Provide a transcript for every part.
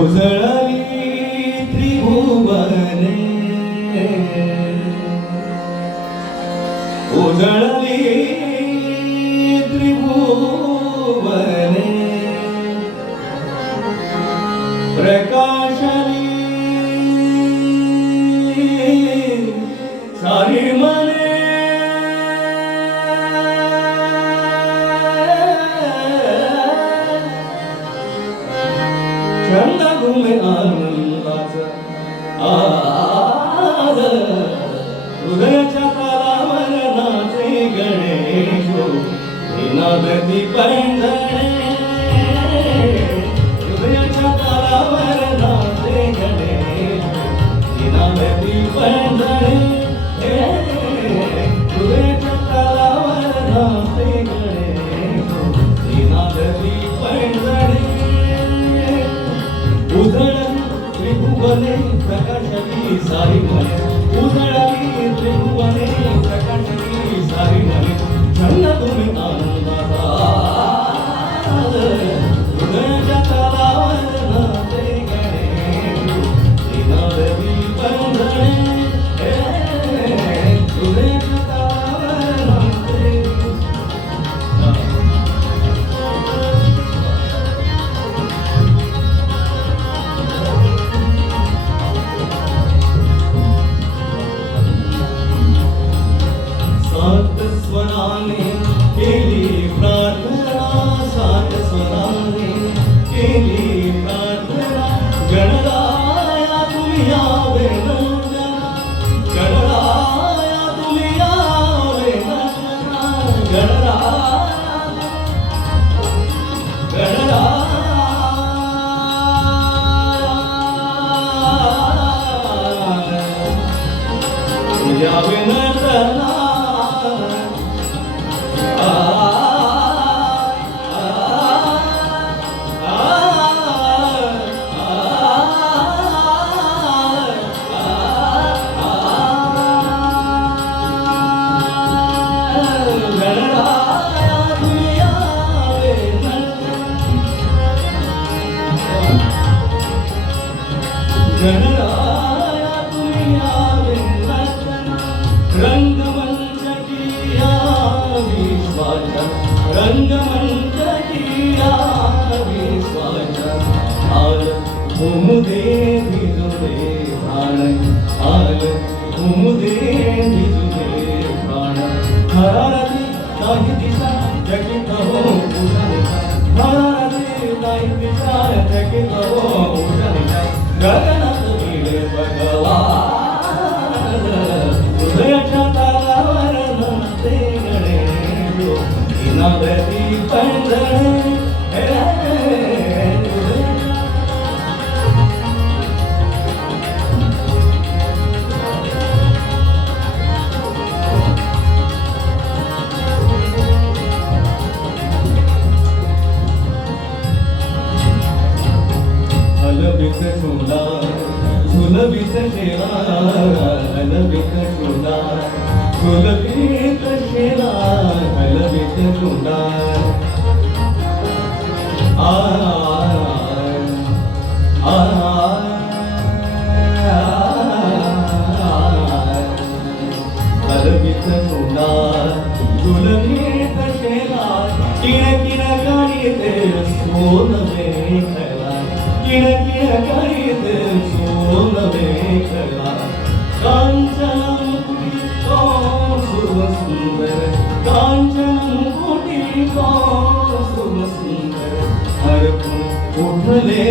उजळली त्रिभुवने उजळली त्रिभुवने प्रकाशली सारी मने छंद घुमे आनंदाचा आज हृदयाच्या तालावर नाचे गणेश नादती पैंजणे हृदयाच्या तालावर नाचे गणेश नादती पैंजणे हृदयाच्या तालावर नाचे गणेश नादती पैंजणे उजळली त्रिभुवने प्रकाशली सारी मने उजळली त्रिभुवने प्रकाशली सारी मने छंद तुम्ही आनंदाचा हृदयाच्या तालावर नाचे गणेश नादती पैंजणे हृदयाच्या तालावर नाचे सात स्वराने केली प्रार्थना सात स्वराने केली प्रार्थना गणराया तुम्ही यावे नंदना गणराया तुम्ही यावे नंदना गणराया यावे नंदना गणराया तुम्ही यावे नंदना रंगमंच किया विश्वाचा रंगमंच किया विश्वाचा आल घुमुदे भिजुदे प्राण आल घुमुदे भिजुदे प्राण हरारती नाही दिशा चकित हो उषानिशा हरारती नाही दिशा चकित हो उषानिशा गगनात नीळे भगवान हृदयाच्या तालावर नाचे गणेश नादती पैंजणे हलवित शोला झुलवित शेला हलवित शोला झुलवित शेला हलवित शोला हलवित शोला झुलवित शेला किण किण गाणीते सोनवे खला किण किण गाणीते सोनवे खला कांचन मुकुटी को शुभ सुंदर कांचन मुकुटी को शुभ सुंदर हरपुन उठले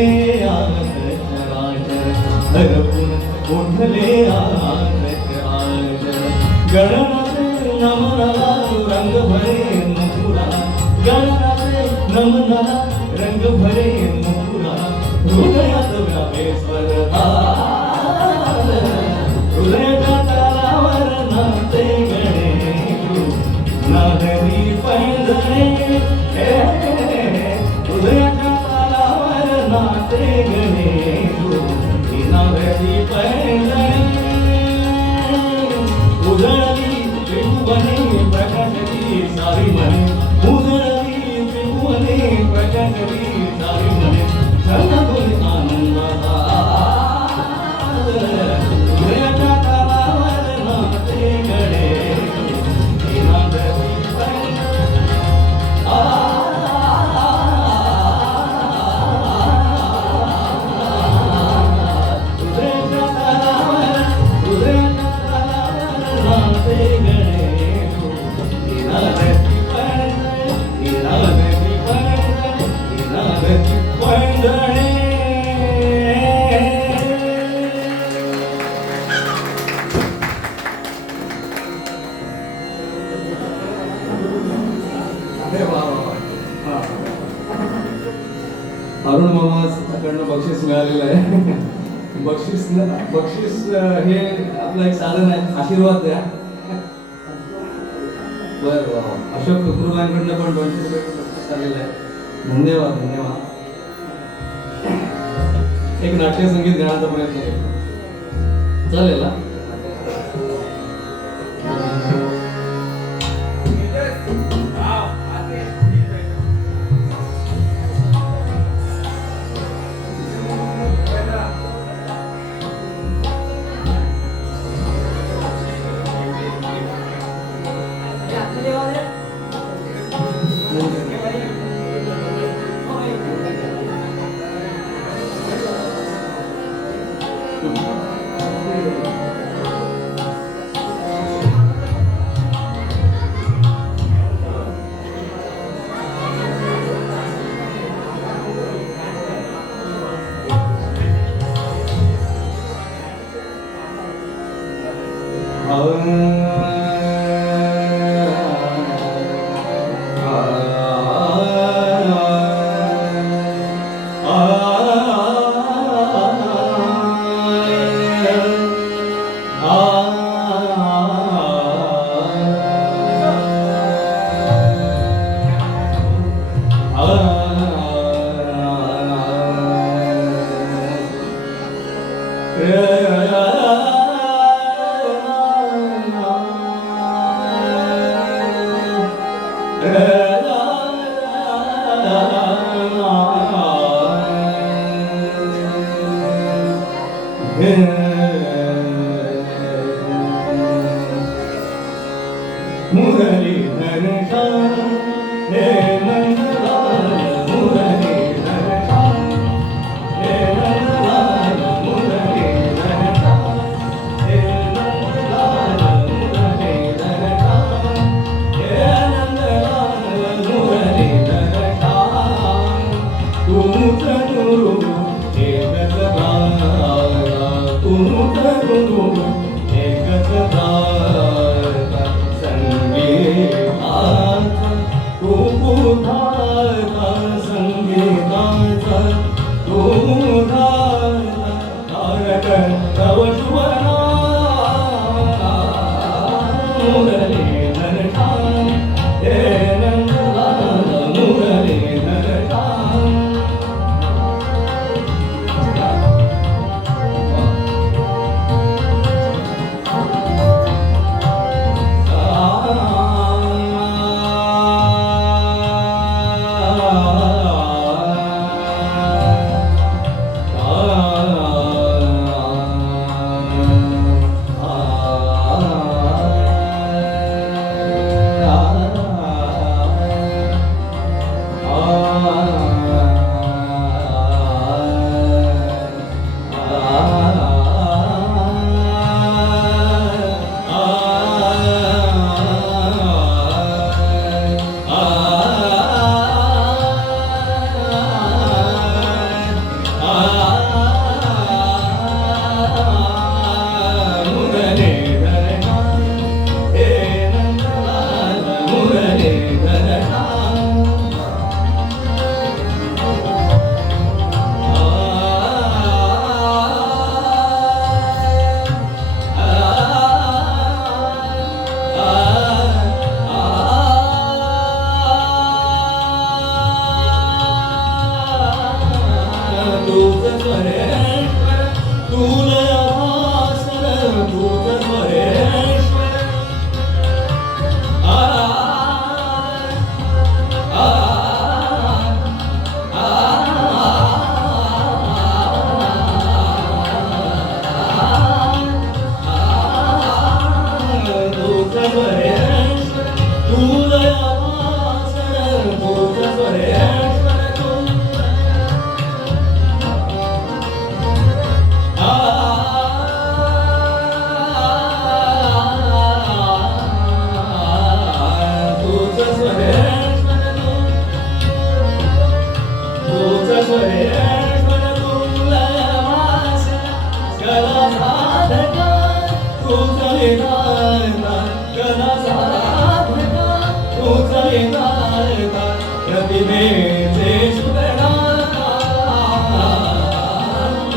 आनंद चराचर हरपुन उठले आनंद चराचर गणनाथे नमनाला रंग भरे मुकुरा गणनाथे नमनाला रंग भरे मुकुरा हृदयात व्यापे स्वरताल हृदयाच्या तालावर नाचे गणेश नादती पैंजणे हृदयाच्या तालावर नाचे गणेश नादती पैंजणे उजळली त्रिभुवने प्रकाशली सारी मने उजळली त्रिभुवने प्रकाशली सारी मने छंद आनंद बक्षीस मिळालेलं आहे. बक्षीस हे आपलं एक साधन आहे, आशीर्वाद द्या. बरं, अशोक कुटुंबांकडनं पण 200 रुपयाचं बक्षीस आलेलं आहे. धन्यवाद धन्यवाद. एक नाट्यसंगीत गाण्याचा प्रयत्न करतो, चालेल ना?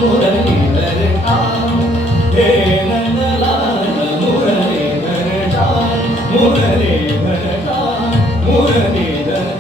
मुरलीधर ठाम हे नंदलाल मुरलीधर ठाम मुरलीधर ठाम मुरलीधर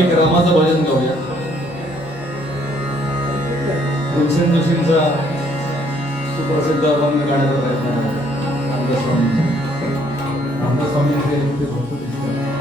एक रामाचं भजन गाऊया. भीमसेन जोशींचा सुप्रसिद्ध अभंग गाण्याचा प्रयत्न रामदास स्वामी भरपूर दिसतात.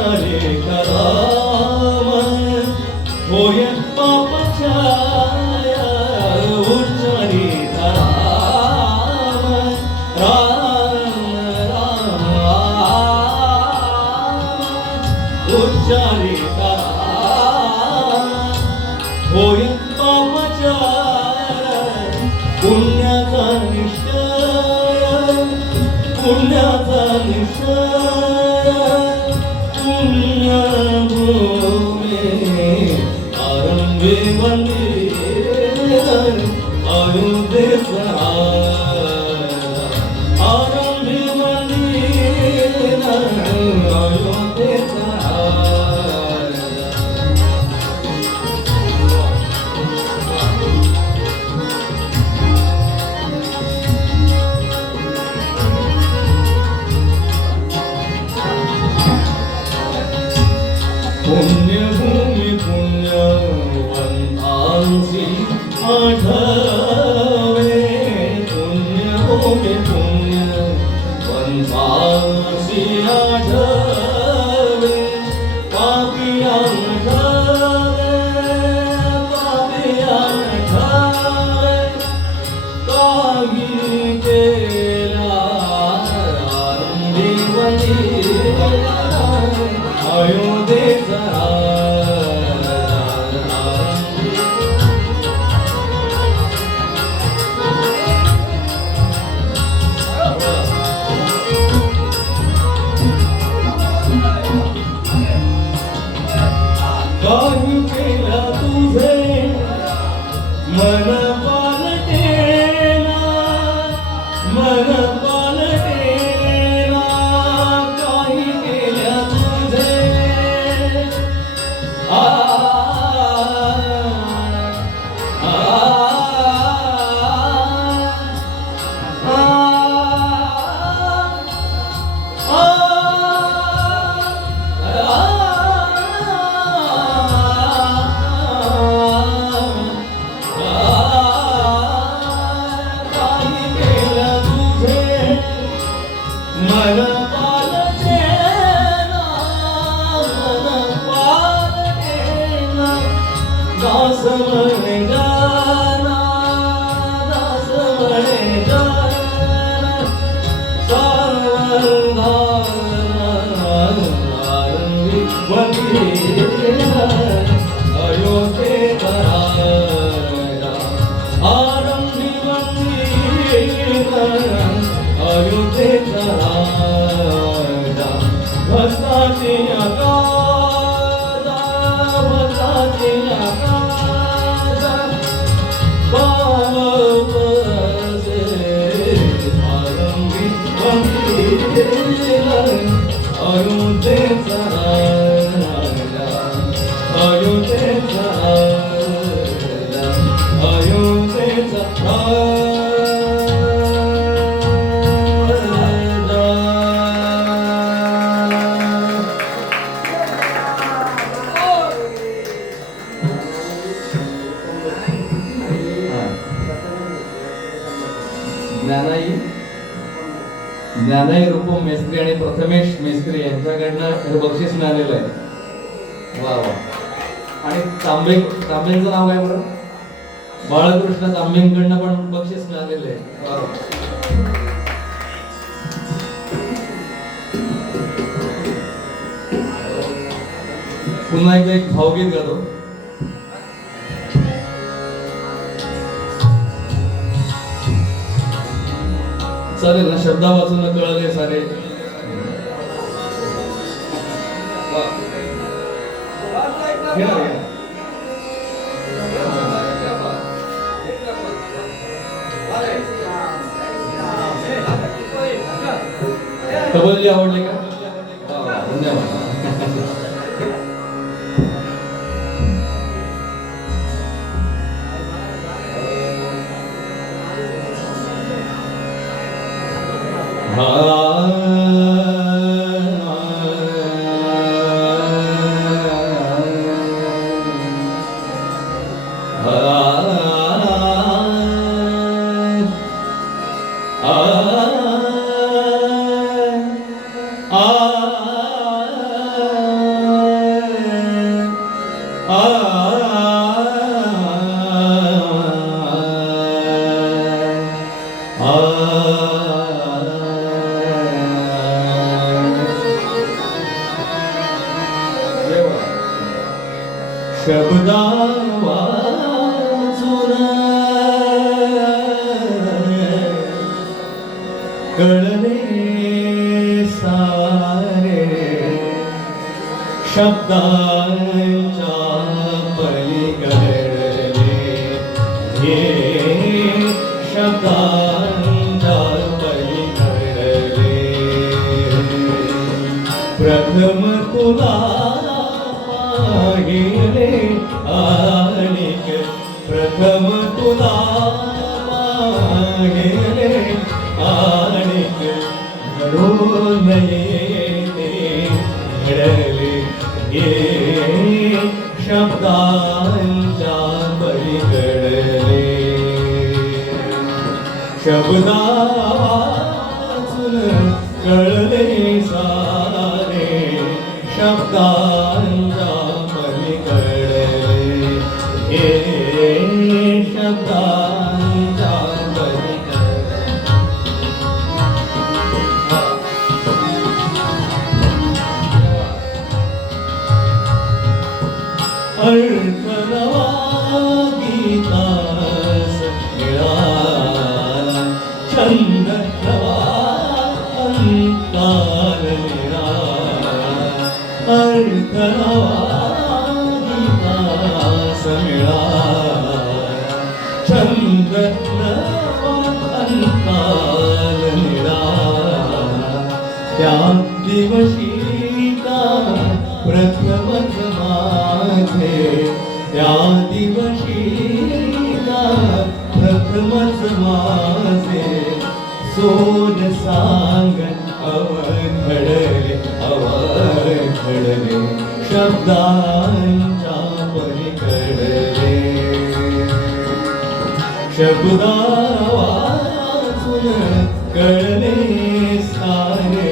उच्चारे कराम होय पाप छाया उच्चारे कराम राम राम उच्चारे कराम होय पाप छाया पुण्याचा निश्चय पुण्याचा निश्चय पुण्यभूमी आरंभी मंदिर अयोध्येचा आरंभी मंदिर अयोध्येचा पुण्यभूमी पुण्यवंतांसी आठवे पुण्यभूमी पुण्यवंतांसी आठवे पापियां ठावे काही केला आरंभी मंदिर अयोध्येचा काही केला तुझे मन पालटेना मन पालटेना काही केल्या तुझे आ आ मन पालटेना दास म्हणे गाना दास म्हणे गाना सारंगी मंदिर अयोध्येचा आरंभी मंदिर अयोध्येचा राजा भक्ताची आकाजा भक्ताची आकाजा बावसे आरंभी मंदिर अयोध्येचा राजा अयोध्येचा राजा अयोध्येचा राजा ज्ञानाई रूपम मेस्त्री आणि प्रथमेश मेस्त्री यांच्याकडनं हे बक्षीस मिळालेलं आहे. वा वा. आणि तांबेंचं नाव काय बरं? बाळकृष्ण तांबेंकडनं पण बक्षीस मिळालेलं आहे. पुन्हा एकदा एक भावगीत गातो. चालेल ना? शब्द वाचून कळले सारे. कबल्ली आवडले का? धन्यवाद. शब्दा वाचून कळले सारे शब्दांच्या पलीकडले हे शब्दांच्या पलीकडले प्रथम तुला पाहिले आणिक प्रथम तुला पाहिले आणिक घडून येते घडले हे शब्दांच्या पलीकडले शब्दा वाचून कळले सारे शब्दांच्या पलीकडले हे शब्दांच्या पलीकडले अर्थ नवा गीतास मिळाला छंद नवा अंताल मिळाला अर्थ नवा गीतास मिळाला छंद नवा अंताल मिळाला त्या दिवशी का प्रथमच माझे त्या दिवशी का प्रथमच माझे सोन सांग अवघडले शब्दांच्या पलीकडले शब्दा वाचून कळले सारे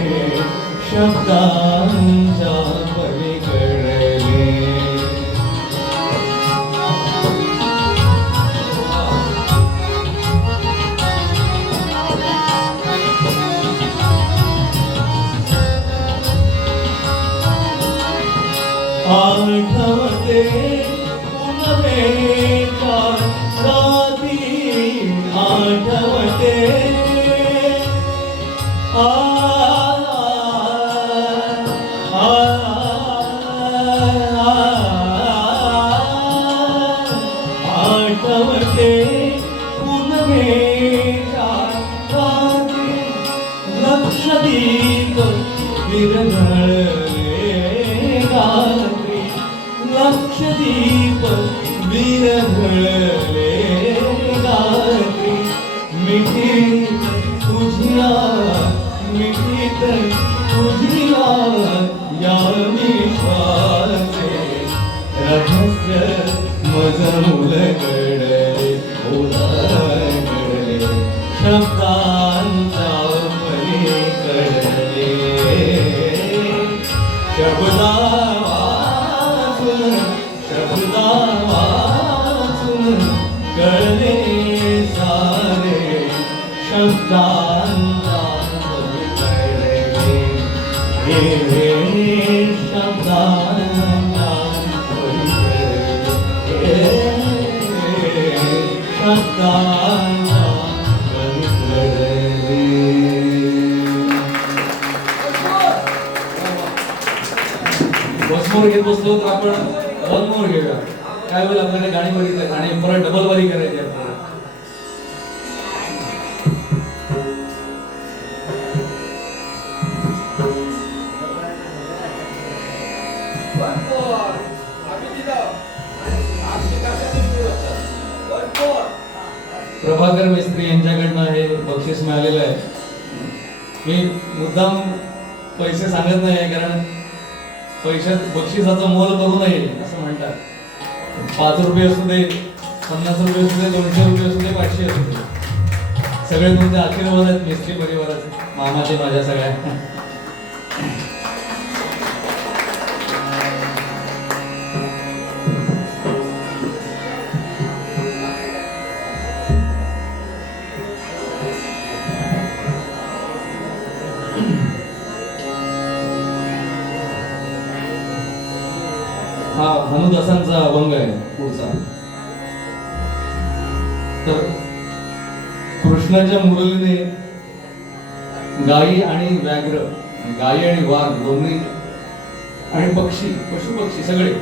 शब्दांच्या पलीकडले आठवते पुनवेच्या राती आठवते आठवते पुनवेच्या राती लक्षदीप विरघळले रात्री लक्षदीप विरघळले रात्री मिठीत तुझ्या मिठीत तुझ्या या विश्वाचे रहस्य मज मुलगडले ओलागडले शब्दांच्या पलीकडले शब्दा वाचून कळले सारे शब्दांच्या पलीकडले हे शब्दांच्या पलीकडले शब्दांच्या पलीकडले बसमोर घेत बसलो तर आपण वन मोर घेऊया काय होईल आपल्याला गाणी बघितलं आणि परत डबल वारी करायची आपल्याला प्रभाकर मिस्त्री यांच्याकडनं हे बक्षीस मिळालेलं आहे. मी मुद्दाम पैसे सांगत नाही कारण पैशात बक्षिसाचं मोल करू नये असं म्हणतात. 5 रुपये असू दे 50 रुपये असू दे 200 रुपये असू दे 500 असू दे सगळे तुमचे आशीर्वाद आहेत मिस्त्री परिवाराचे मामाचे माझ्या सगळ्या. हा भानुदासांचा अभंग आहे पुढचा. तर कृष्णाच्या मुरलीने गायी आणि व्याघ्र, गायी आणि वाघ दोन्ही आणि पक्षी, पशु पक्षी सगळे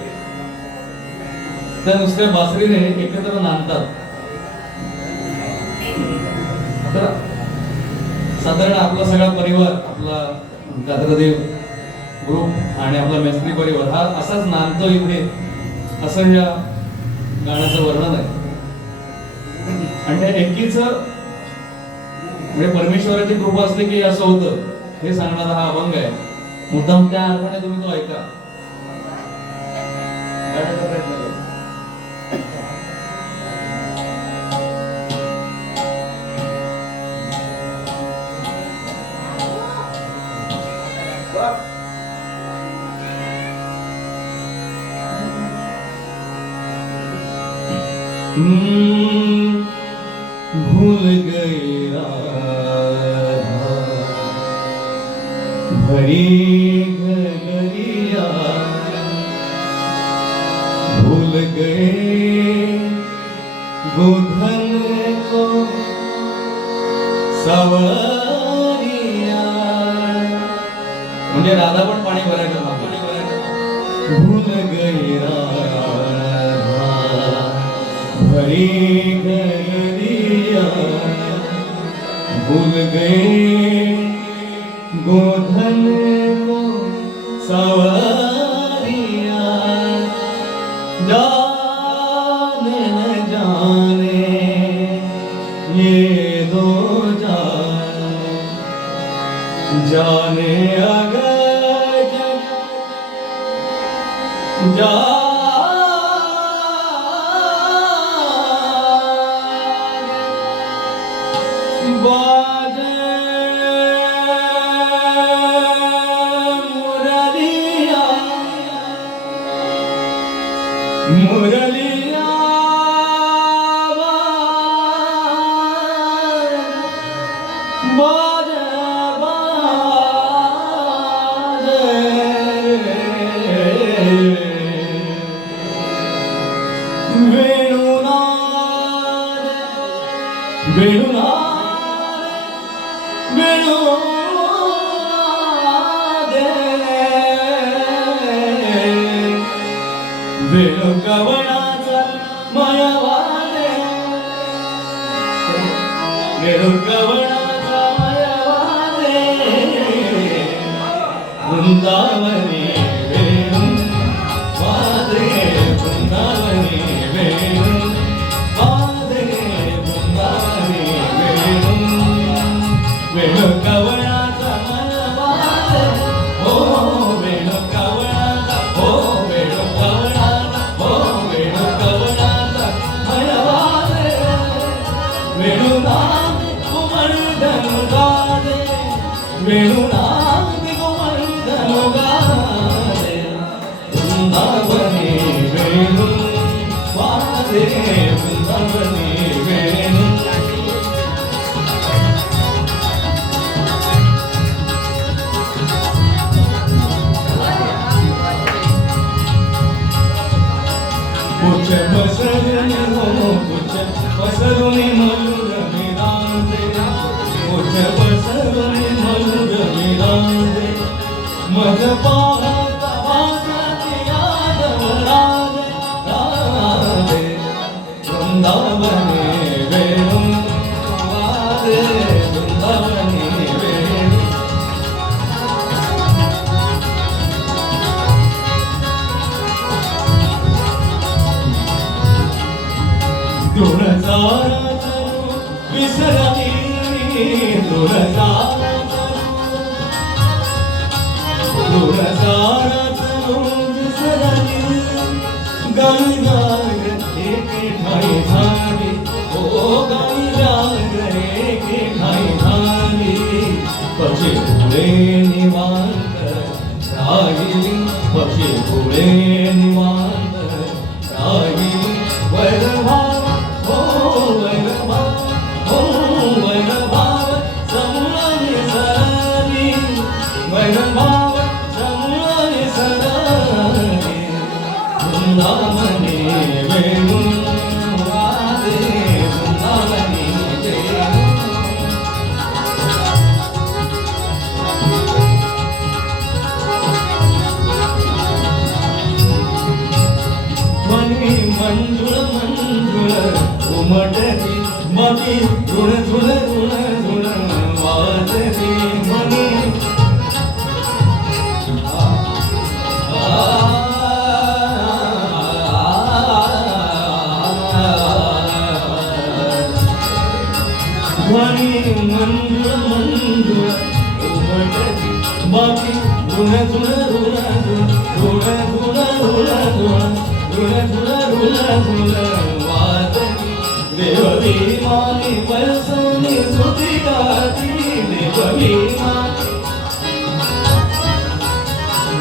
त्या नुसत्या बासरीने एकत्र नांदतात. आता साधारण आपला सगळा परिवार, आपला गात्रदेव ग्रुप आणि आपला मेस्त्री परिवार हा असाच नांदतो इथे, असं या गाण्याचं वर्णन आहे. आणि त्या एकीच म्हणजे परमेश्वराची कृपा असली की असं होतं हे सांगणारा हा अभंग आहे. मुद्दाम त्या अर्थाने तुम्ही तो ऐका, गाण्याचा प्रयत्न करा. भूल गई राधा भरी घरिया, भूल गए गोधन को सवारिया. म्हणजे राधा पण पाणी भरायचं थांबली. भूल गई राधा भरी घरिया, भूल गए गोधन को सवारिया. जाने न जाने ये दो जाने अगर जा बाजे मुरलिया मुरलिया बाजे वेणुनाद वेणु कवनाचा मायावादे, वेणु कवनाचा मायावादे. वृंदावनी वेणु वादे, वृंदावनी वेणु वादे, वृंदावनी वेणु. वेणु कवनाचा मायावादे, हो वेणु कवनाचा, हो वेणु कवनाचा, हो वेणु कवनाचा मायावादे. वेणुनाद कुमर्दन गादे, वेणुनाद कुमर्दन गादे. वृंदावनी वेणु वादे, वृंदावनी वेणु. कुछ बसरुनी हो, कुछ बसरुनी मयूर विराजे, कुछ बसरुनी मयूर विराजे. मज पाहता वासती यादव राजे, राजे. वृंदावनी वेणु वादे, वृंदावनी वेणु. तुळजाराचा विसरली, तुळजाराचा विसरली. गाई राग एके ठाई झाली, ओ गाई राग एके ठाई झाली. पक्षी पुढे निवांत राहिली, पक्षी पुढे निवांत राहिली. वैरभाव हो वैरभाव, हो वैरभाव समूळाने सरली, वैरभाव समूळाने सरली. बाकी ऋण ऋण ऋण ऋण ऋण ऋण ऋण ऋण वादनी देवभिमानी बरसवनी स्तुती गाती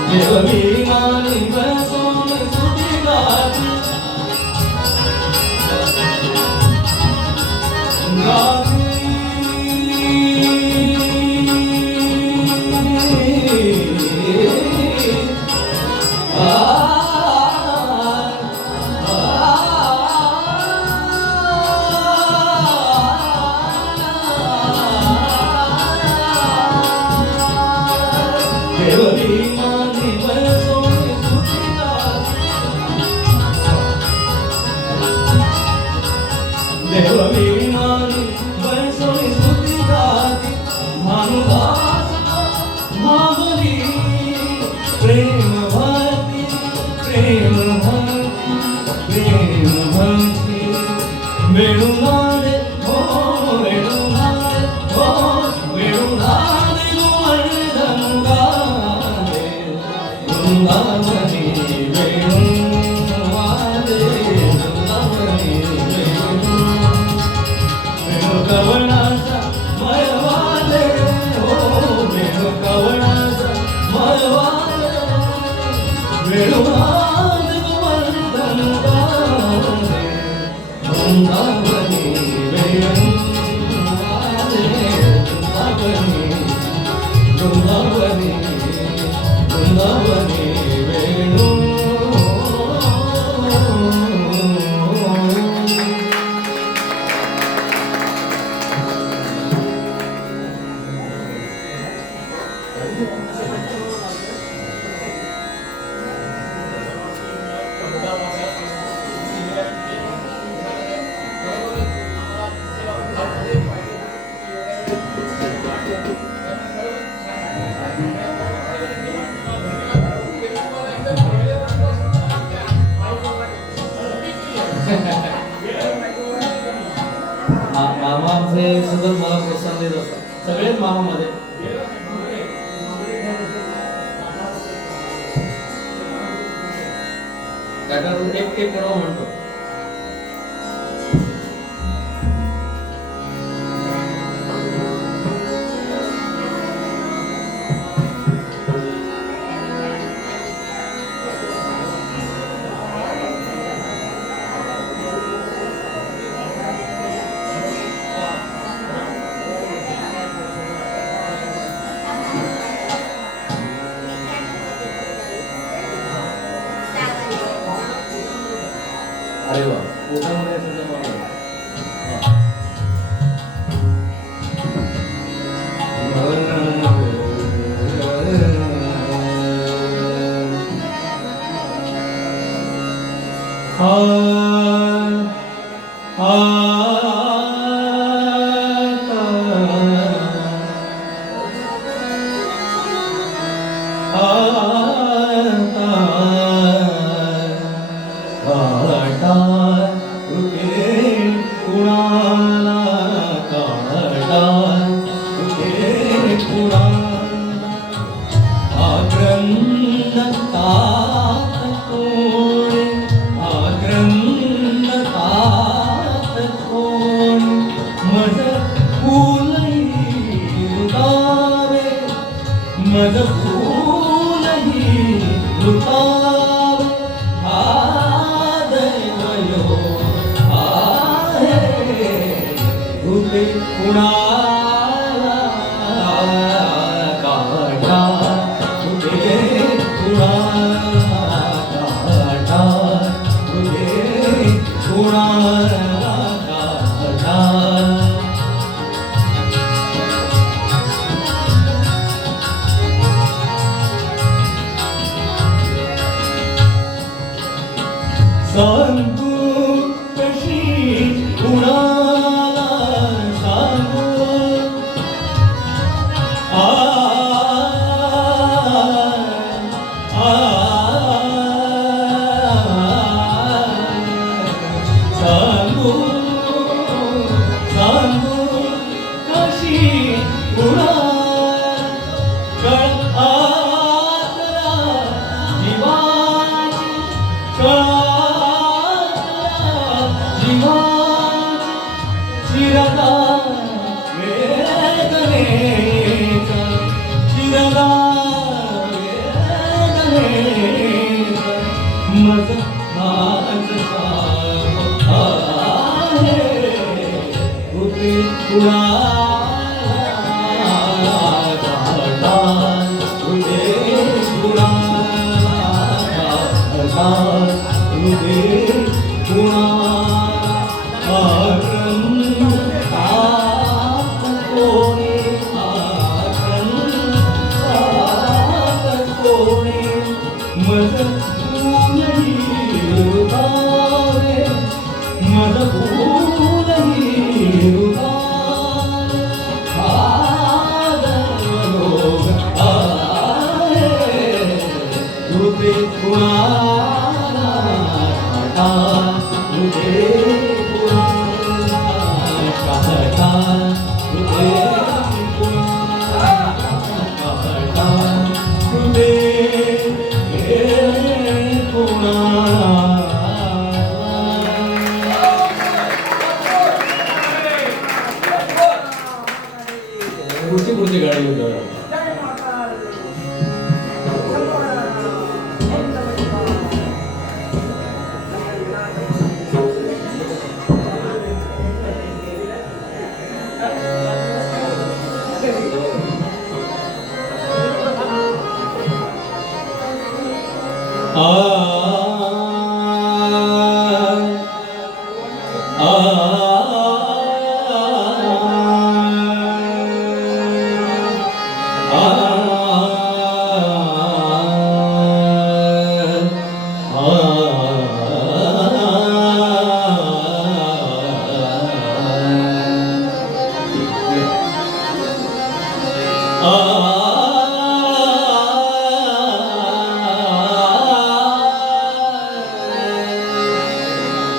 देवभिमानी बरसवनी स्तुती गाती देवभिमानी बरसवनी स्तुती गाती देवभिमानी बरसवनी स्तुती गाती भानुदास भावली प्रेम भक्ती प्रेम भक्ती प्रेम भक्ती वेणुनादे हो वेणुनादे हो वेणुनादे गोवर्धन गादे वृंदावनी वेणुवादे वृंदावनी वेणुकवनाचा मळवादे हो वेणुकवनाचा मळवादे वेणुनाद गोवर्धन गादे वृंदावनी वेणुवादे वृंदावनी वृंदावनी वृंदावनी वेणु मामा आमचे सतत मला प्रोत्साहन देत असतात सगळेच मामा मध्ये काका तू एक कडव म्हणतो अरे वा पोटामध्ये सुद्धा मला मज फूलही लुटावे आदयो आहे ऋते कुणाला काटा ऋते कुणाला काटा ऋते कुणाला काटा सांगू कशी कुणाला सांगू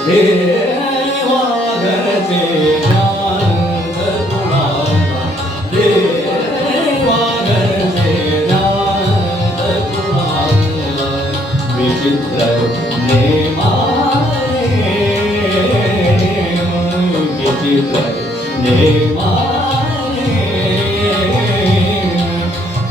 देवा घरचे ज्ञान कुणाला देवा घरचे ज्ञान कुणाला विचित्र नेमाने विचित्र नेमाने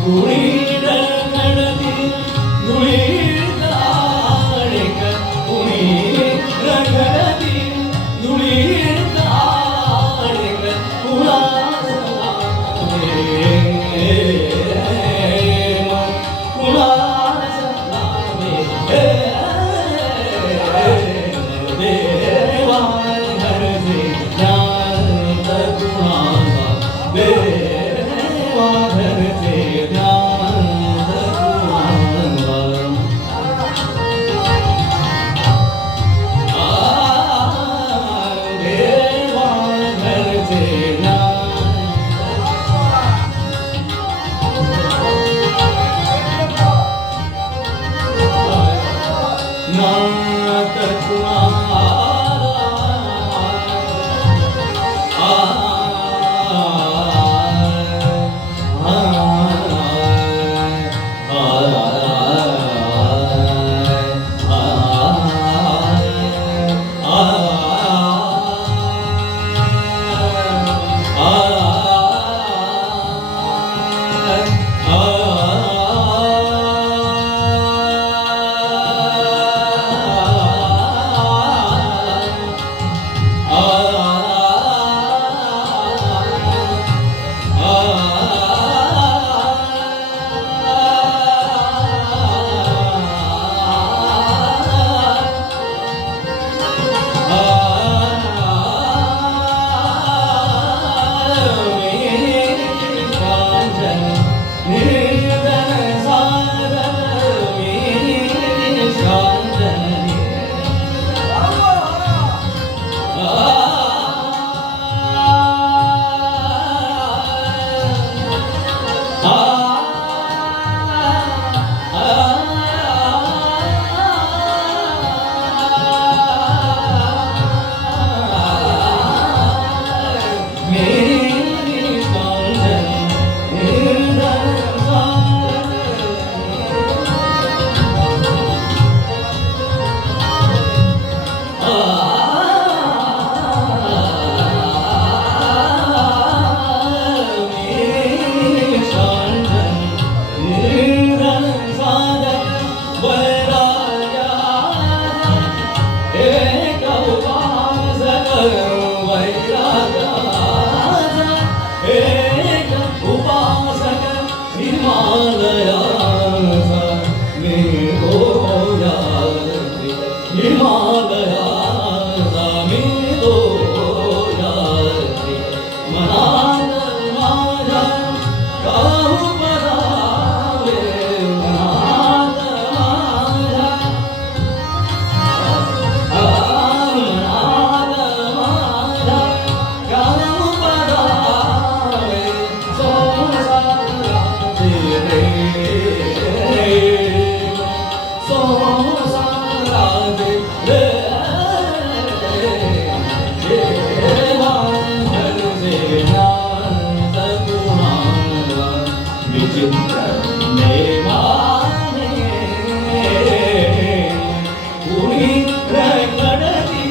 कुणी रगडती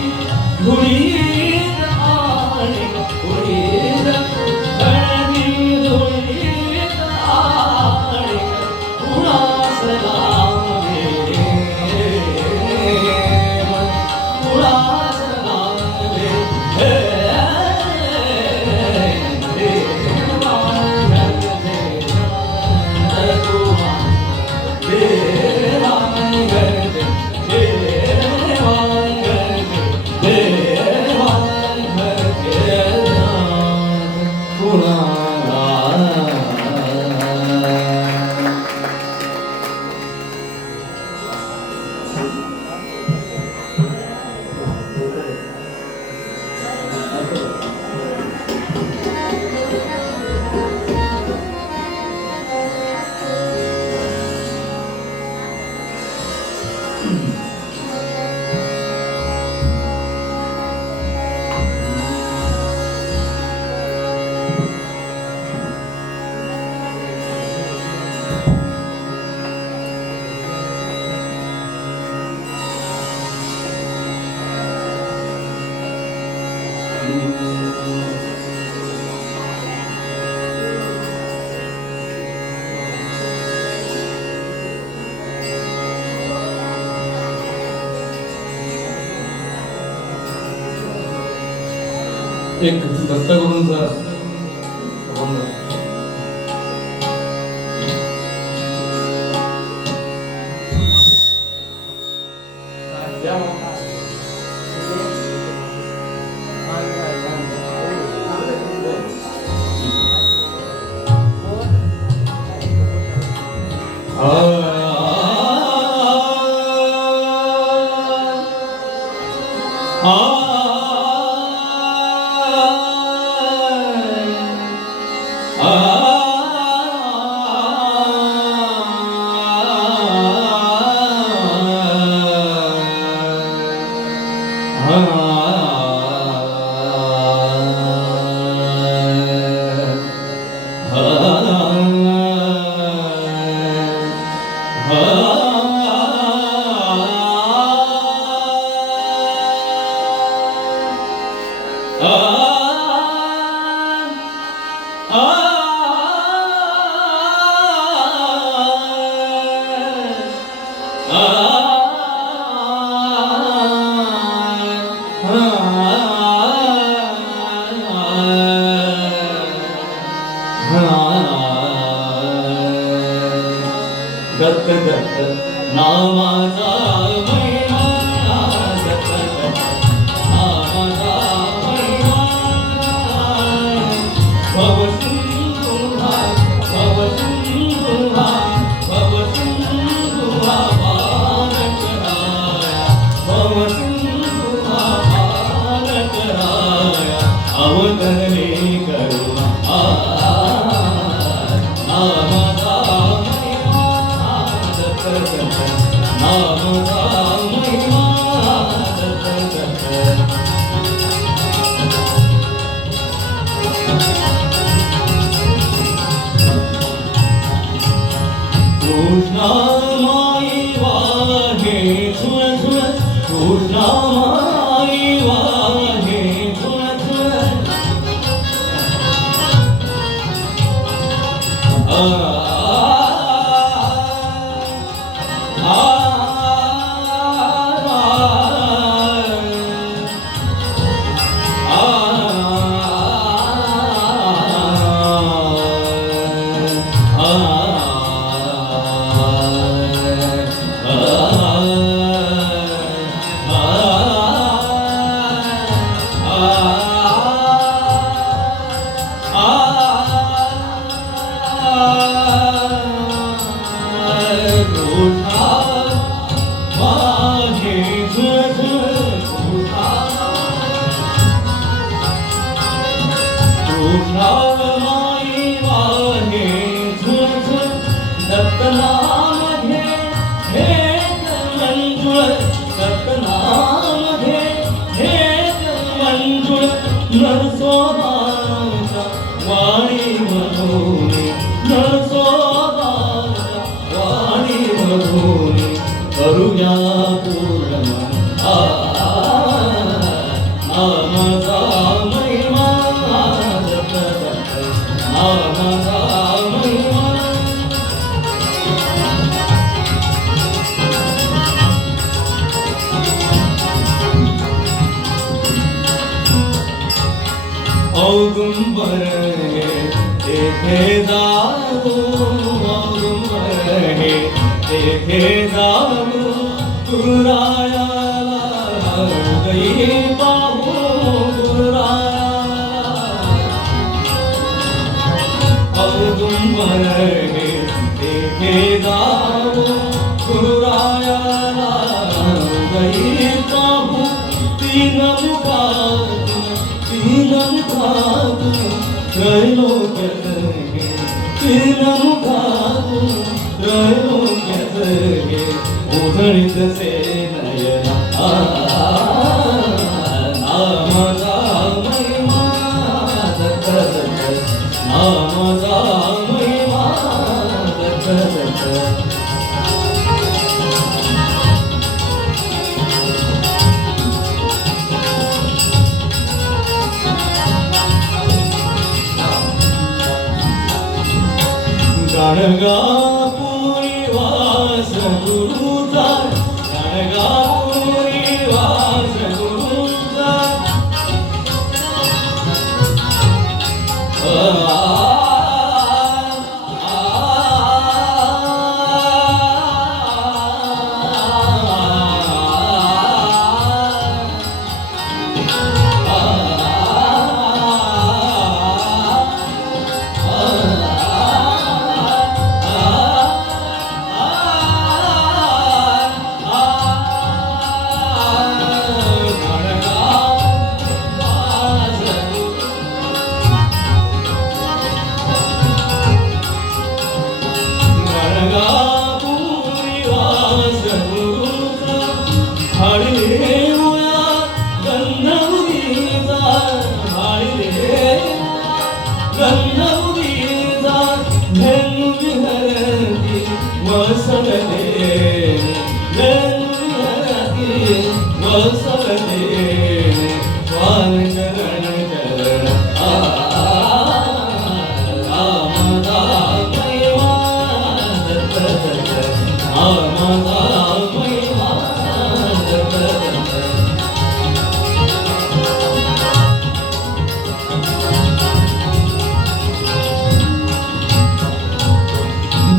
धुळी एक दत्तगुरूंचा अभंग. दत्त दत्त नामाचा महिमा, दत्त दत्त नामाचा महिमा. भव सिंधुहा, भव सिंधुहा, भव सिंधुहा बालकराया, भव सिंधुहा बालकराया, अवतरले करुणा नामाचा नामाचा महिमा, दत्त दत्त. कृष्णा माई वाहे झुळ झुळ, कृष्णा माई वाहे झुळ झुळ. करुया पूर्ण नामाचा महिमा, दत्त दत्त नामाचा महिमा. औदुंबर हे तेथे जाऊ, औदुंबर हे तेथे जाऊ, गुरुरायाला हृदयी पाहू, गुरुरायाला. औदुंबर हे तेथे जाऊ, गुरुरायाला हृदयी पाहू. तीन मुखातून, तीन मुखातून त्रैलोक्यात हे, तीन मुखातून त्रैलोक्यात हे उधळीत से नयना. नामाचा महिमा, दत्त दत्त नामाचा महिमा, दत्त गाणगापुरी वास गुरुचा, गाणगापुरी वास गुरुचा.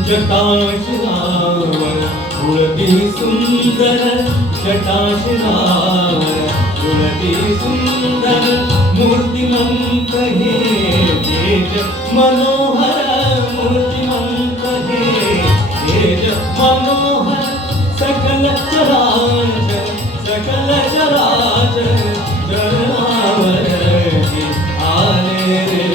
जटाशिरावर उडती सुंदर, जटाशिरावर उडती सुंदर, मूर्तिमंत हे तेज मनोहर, मूर्तिमंत हे तेज मनोहर. सकल चराचर, सकल चराचर जनावर आले रे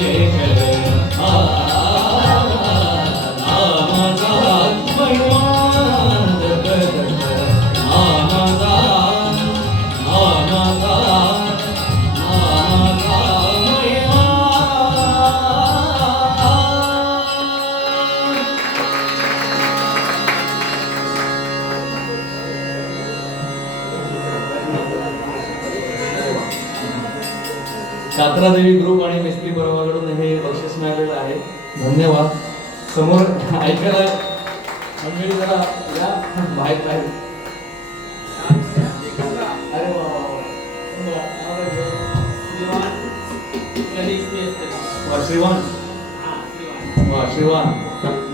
कात्रादेवी ग्रुप आणि मिस्त्री बरोबरकडून हे बक्षीस मिळालेलं आहे. धन्यवाद. समोर ऐकायला मंडळी जरा या बाहेर बाहेर. अरे वा वा वा. श्रीवान वा श्रीवान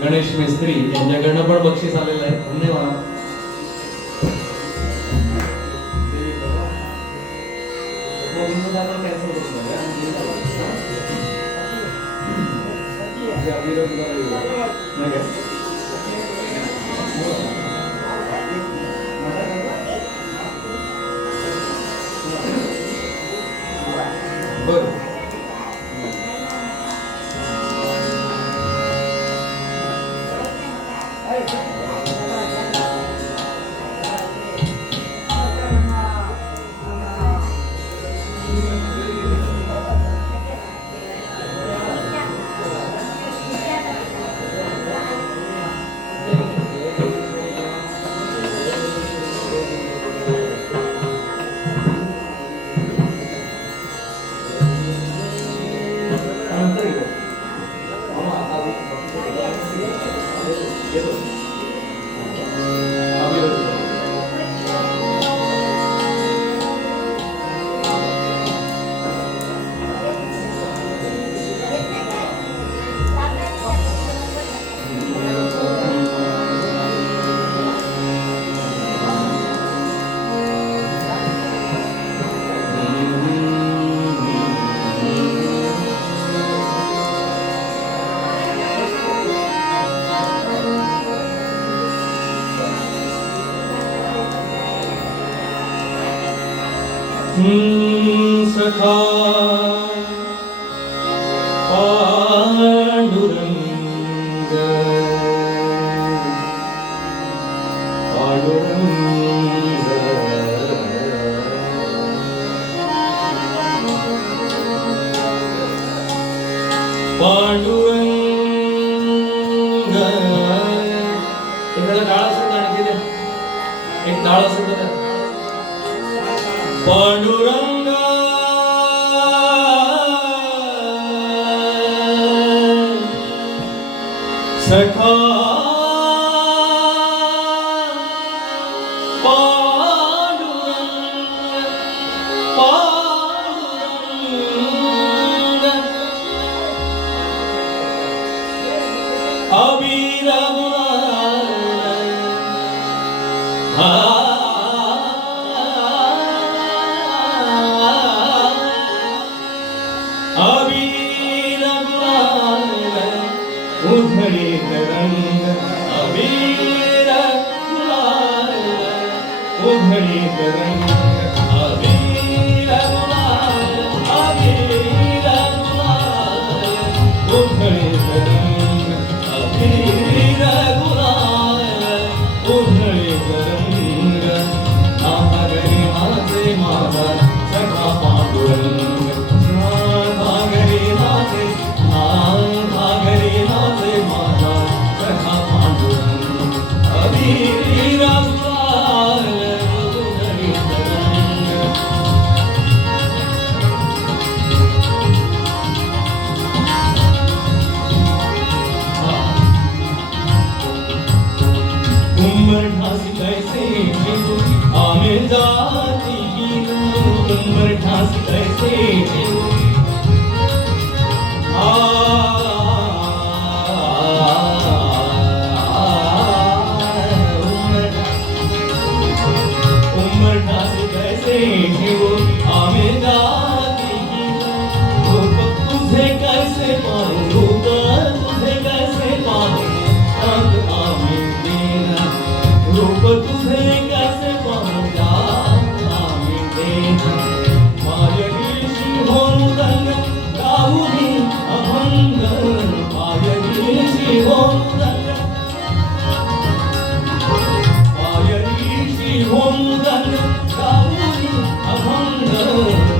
गणेश मिस्त्री यांच्याकडनं पण बक्षीस आलेलं आहे. धन्यवाद. सखा पांडुरंग पांडुरंग पांडुरंग एखादा डाळ असेल तर आणखी द्या. एक डाळ असेल तर द्या. पांडुरंग सखा अबीर अबीर उधळे रंग अबीर उधळे रंग अबीर अबीर उधळे रंग अबीर उधळे रंग नागरी नाचे माझा सखा पांडुरंग नागरी नाचे नागरी नाचे माझा सखा पांडुरंग अबीर उधळे रंग उमर ठासी कैसे जीवो आमिर जाती हीरो उमर ठासी कैसे जीवो उमर ठासी कैसे जीवो आमिर जाती हीरो तुझे कैसे पाऊं तुझे कैसे पाऊं रंग आमिर देना रूप तुझे कैसे पाऊंगा आमिर देना मायगी होंदन गाऊनी अभंग मायगी होंदन गाऊनी अभंग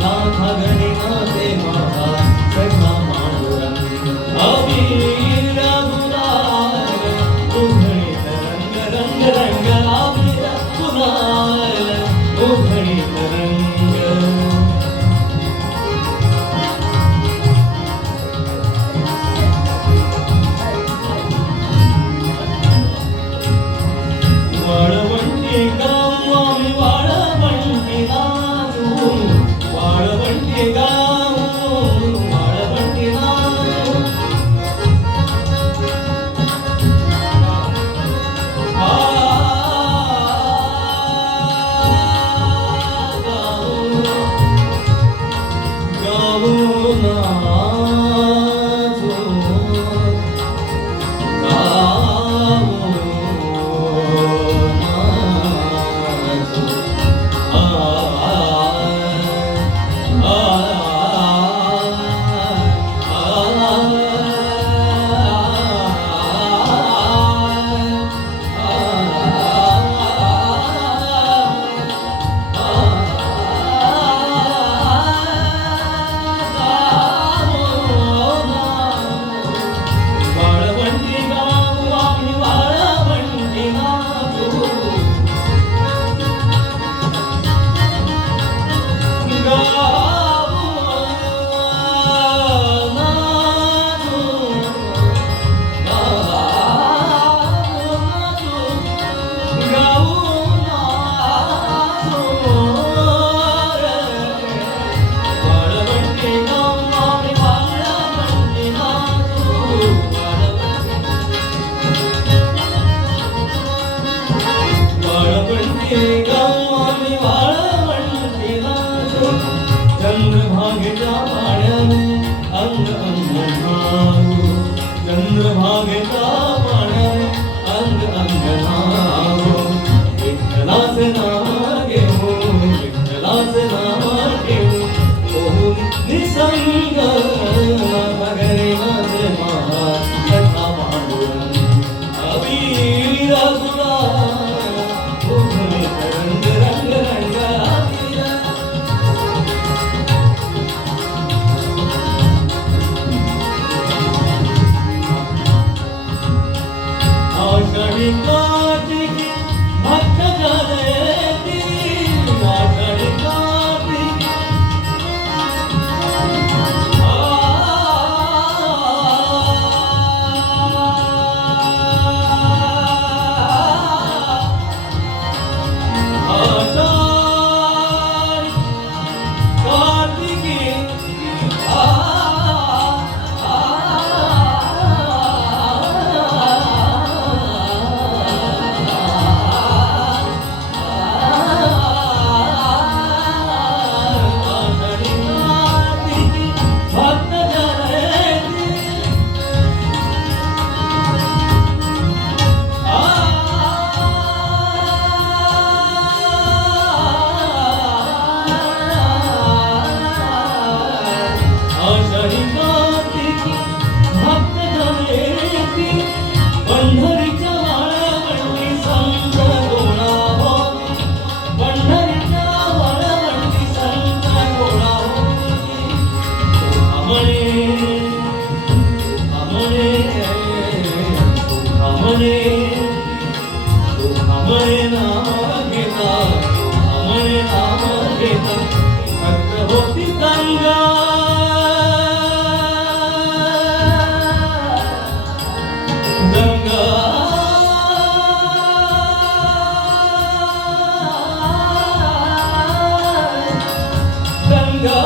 नाथा गणी नाचे माता सखा पांडुरंग अबीर गुलाल उधळे रंग रंग रंग अबीर गुलाल उधळे रंग वाळवंटी गाव आम्ही वाळवंटी नाचू वाळवंटी गाव वाळवंटी नाचू गाऊ नाचू वाळवंटी गाव आम्ही वाळवंटी नाचू गाऊ नाचू गाऊ नाचू वाळवंटी गाव आम्ही वाळवंटी नाचू वाळवंटी गाव आम्ही वाळवंटी नाचू चंद्रभागेच्या पाण्याने अंग अंग न्हाऊ चंद्रभागेच्या पाण्याने अंग अंग न्हाऊ विठ्ठलाचे नाव घेऊ विठ्ठलाचे नाव घेऊ ओहू निसंग नागरी नाचे महा सखा पांडुरंग अबीर गुलाल उधळे रंग रंग रंग अबीर आषाढी काठी म्हणे म्हणे नाम घेता म्हणे नाम घेता भक्त होती गंगा गंगा गंगा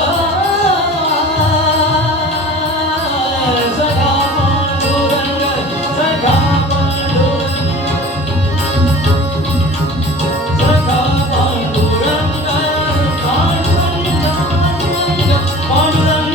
सखा पांडुरंग सखा पांडुरंग सखा पांडुरंग पांडुरंग पांडुरंग पांडुरंग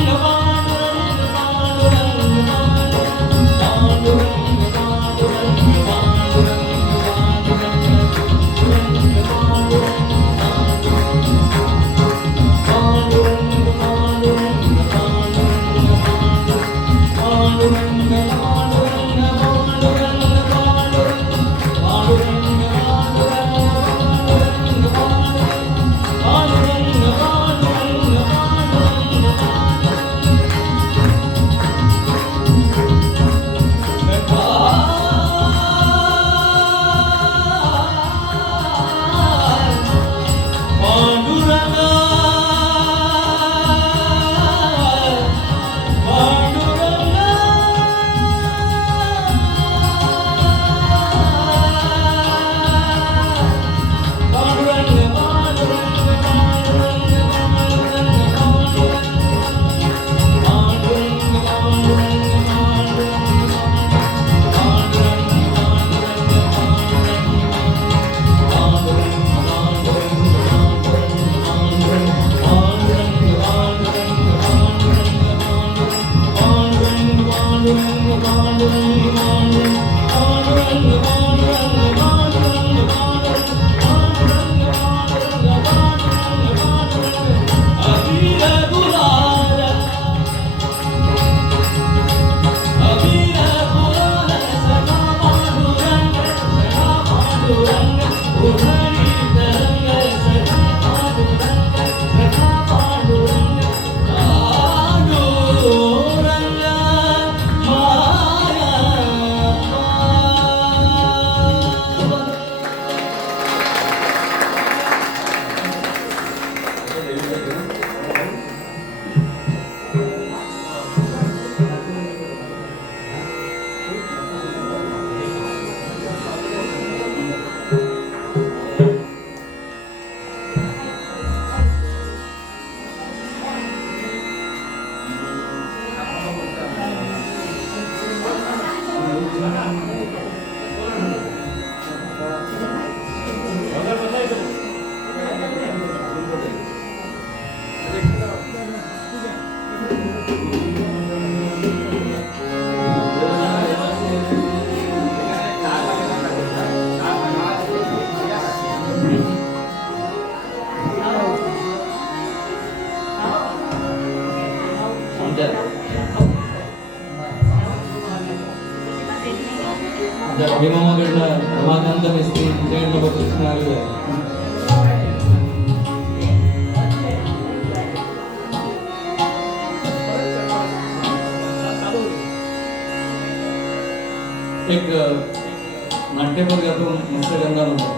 पांडुरंग पांडुरंग अभिमानाकडनं रमाकांत मिस्त्री यांच्याकडनं बक्षीस मिळालेलं आहे. एक नाट्यपद गातो मस्त गंगा म्हणतो.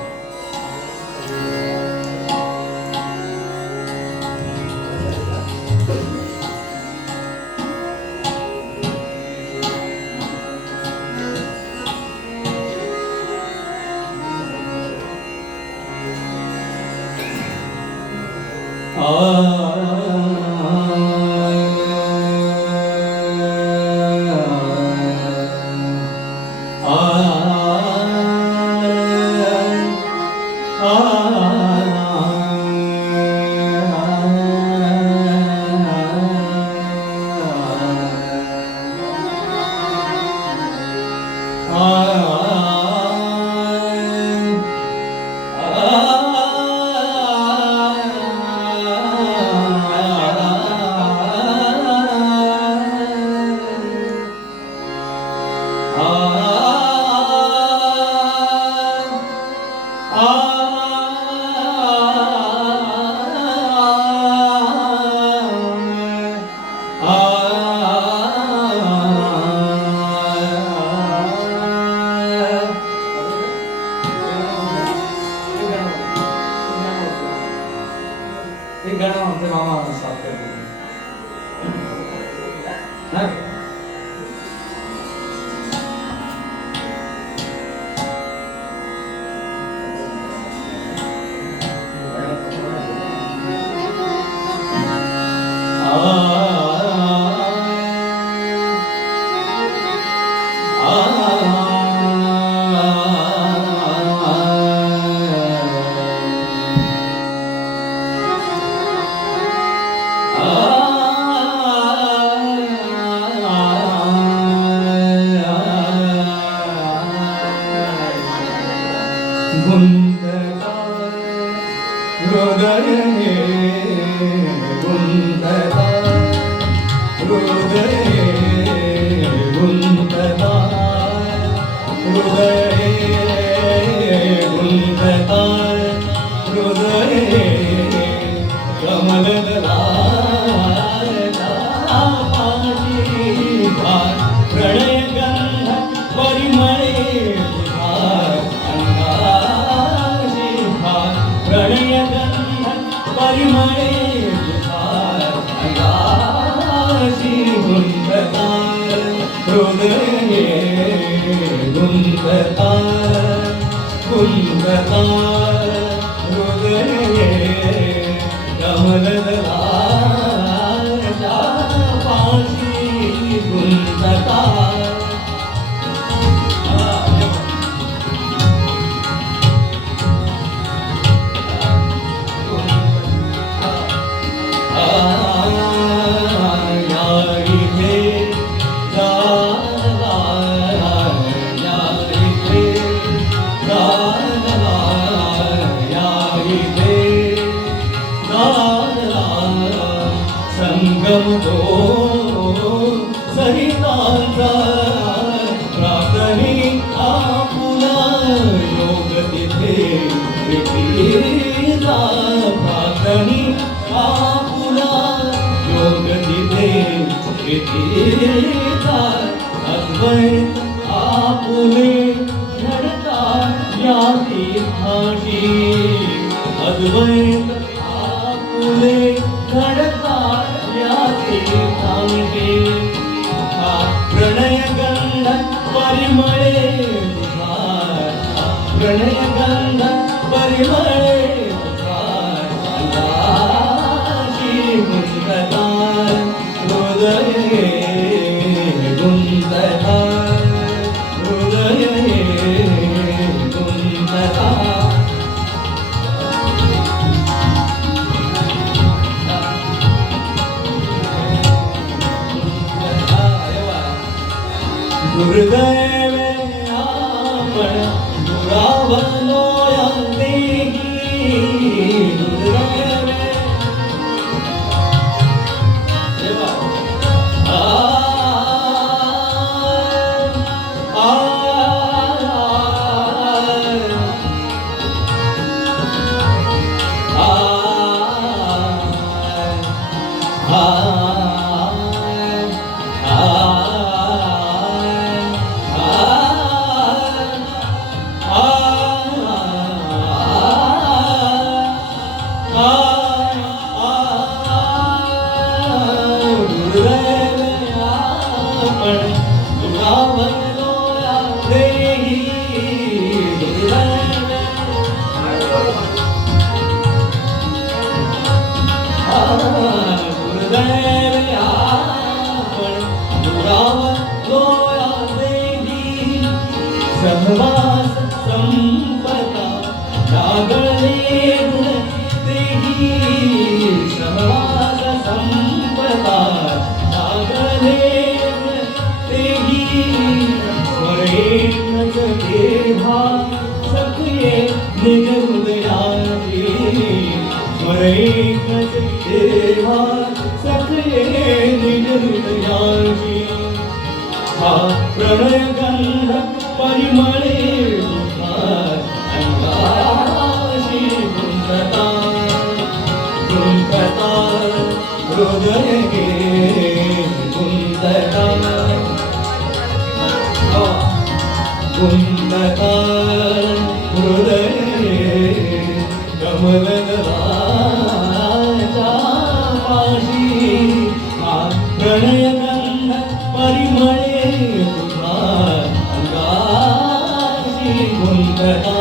मामा साफ करते हा? गुंतता हृदय गुंतता हृदय गुंतता हृदय गुंतता हृदय प्रणय गंध परिमळे प्रणय गंध परिमळे अंगाशी गुंतता हृदय गुंतता गुंतता हृदय कमलदलाच्या पाशी गुंतता संगम तो सरितांचा प्रार्थनी आपुला योग तिथे प्रीतीचा प्रार्थनी आपुला योग तिथे प्रीतीचा अद्वैत आपुले घडता या तीर्थाशी अद्वैत आपुले घडता या तीर्थाशी प्रणय गंध परिमळे प्रणय गंध परिमळे अंगाशी गुंतता हृदय गुंतता हृदय गुंतता दुर्दैवे आपण दुरावलो या देही दुर्दैवे देवा सहवास संपता जागले गुण देही सहवास संपता जागले गुण देही स्मरेण देहा सखये निज हृदयाची स्मरेण देहा सखये निज हृदयाची हा प्रणय गंध परिमळे अंगाशी गुंतता गुंतता हृदय गुंतता गुंतता हृदय कमलदलाच्या प्रणयगंध परिमळे तुझा अंगाशी गुंतता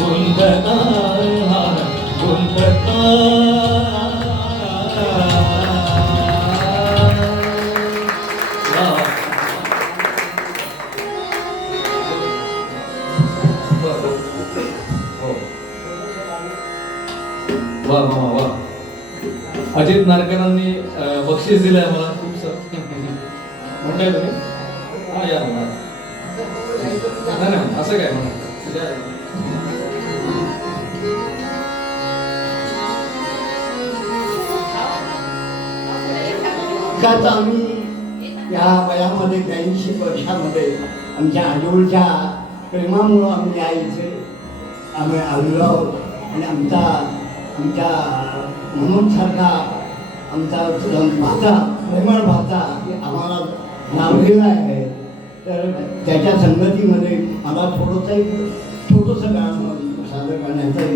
गुंतता गुंतता वा वा वा. अजित नारकरांनी बक्षीस दिलंय मला खूप म्हणताय तुम्ही हा या म्हणा. नाही नाही असं काय म्हणा का आम्ही या वयामध्ये 82 वर्षामध्ये आमच्या आजोळच्या प्रेमामुळं आम्ही या इथे आम्ही आलेलो आहोत आणि आमच्या मनोजसारखा आमचा भाचा प्रेमळ भाचा आम्हाला लाभलेला आहे. तर त्याच्या संगतीमध्ये मला छोटंसं गाणं सादर करण्याचा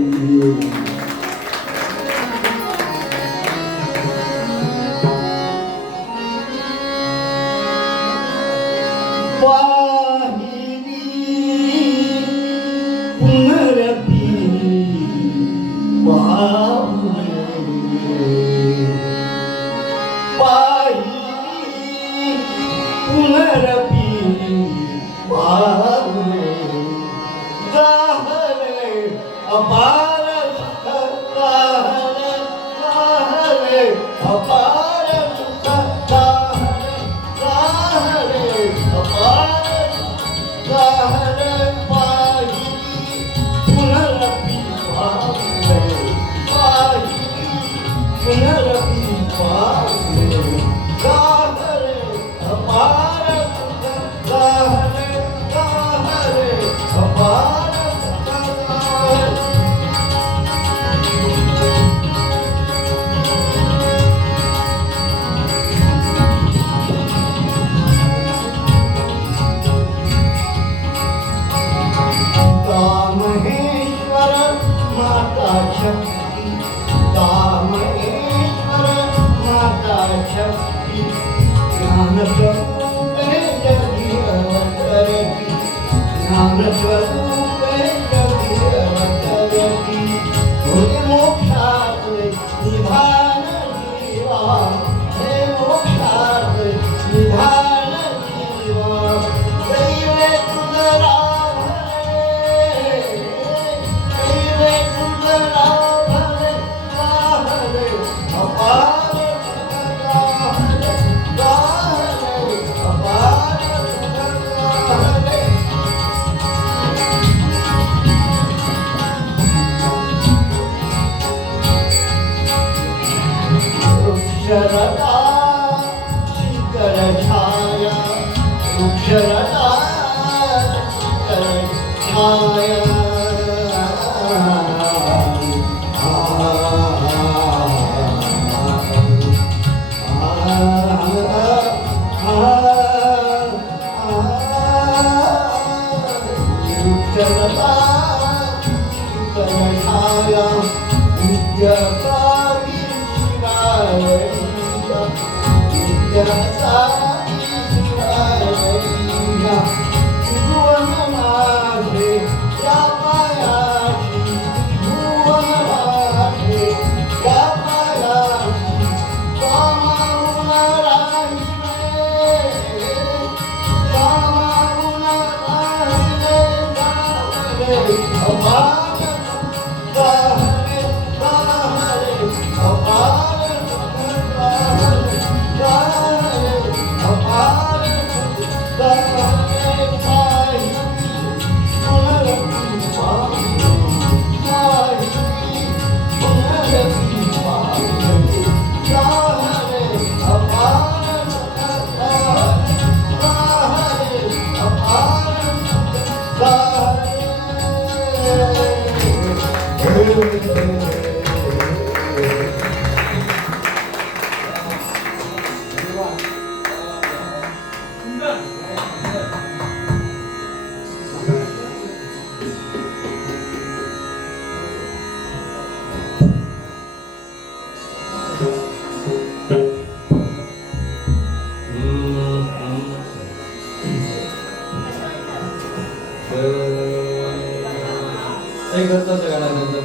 एक दत्ताचं गाणं आहे दत्ताचं.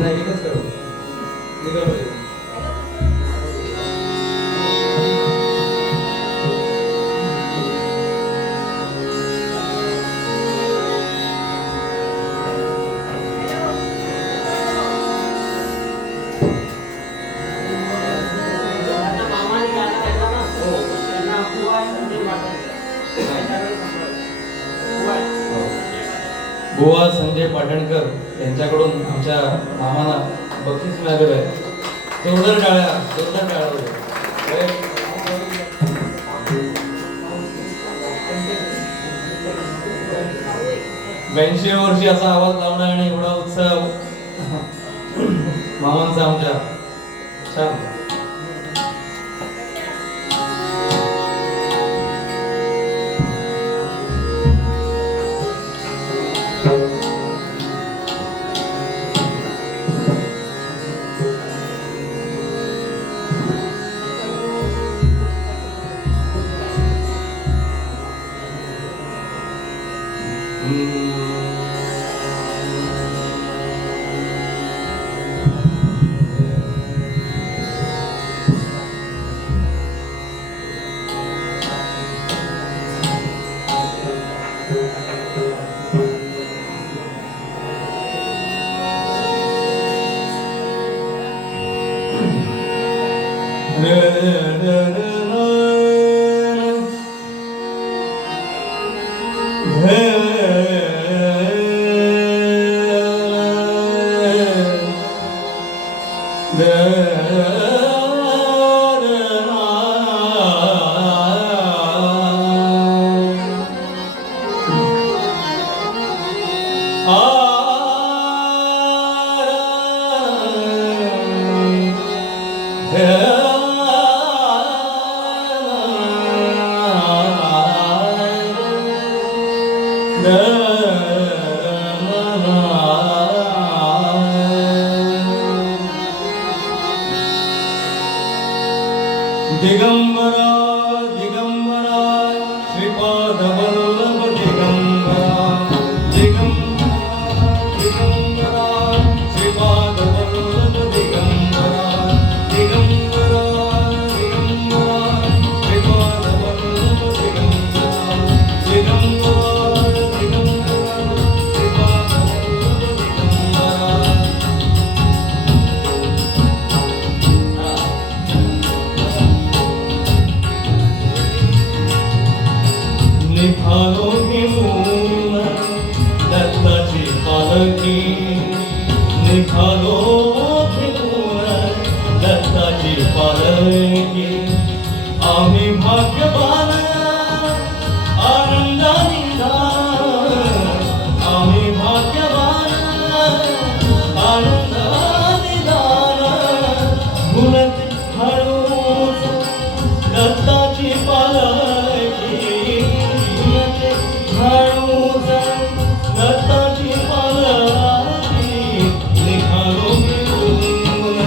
नाही एकच करू निघालो. बुवा संजय पाटणकर यांच्याकडून आमच्या मामाला बक्षीस मिळालेलं आहे. जोरदार टाळ्या, जोरदार टाळ्या वाजवा. 82 वर्षी असा आवाज लावणं आणि एवढा उत्साह मामांचा आमच्या. छान. दिगंबरा दिगंबरा श्रीपाद वल्लभ दिगंबरा दिगंबरा दिगंबरा श्रीपाद वल्लभ दिगंबरा दिगंबरा दिगंबरा श्रीपाद वल्लभ दिगंबरा दिगंबरा दिगंबरा श्रीपाद वल्लभ दिगंबरा. निघालो घेऊन दत्ताची पालखी, निघालो घेऊन दत्ताची पालखी. आम्ही भाग्यवान आनंदाने दान, आम्ही भाग्यवान आनंदाने दान. गुणत हळूच दत्ताची पालखी, दत्ताची पालखी. निघालो घेऊन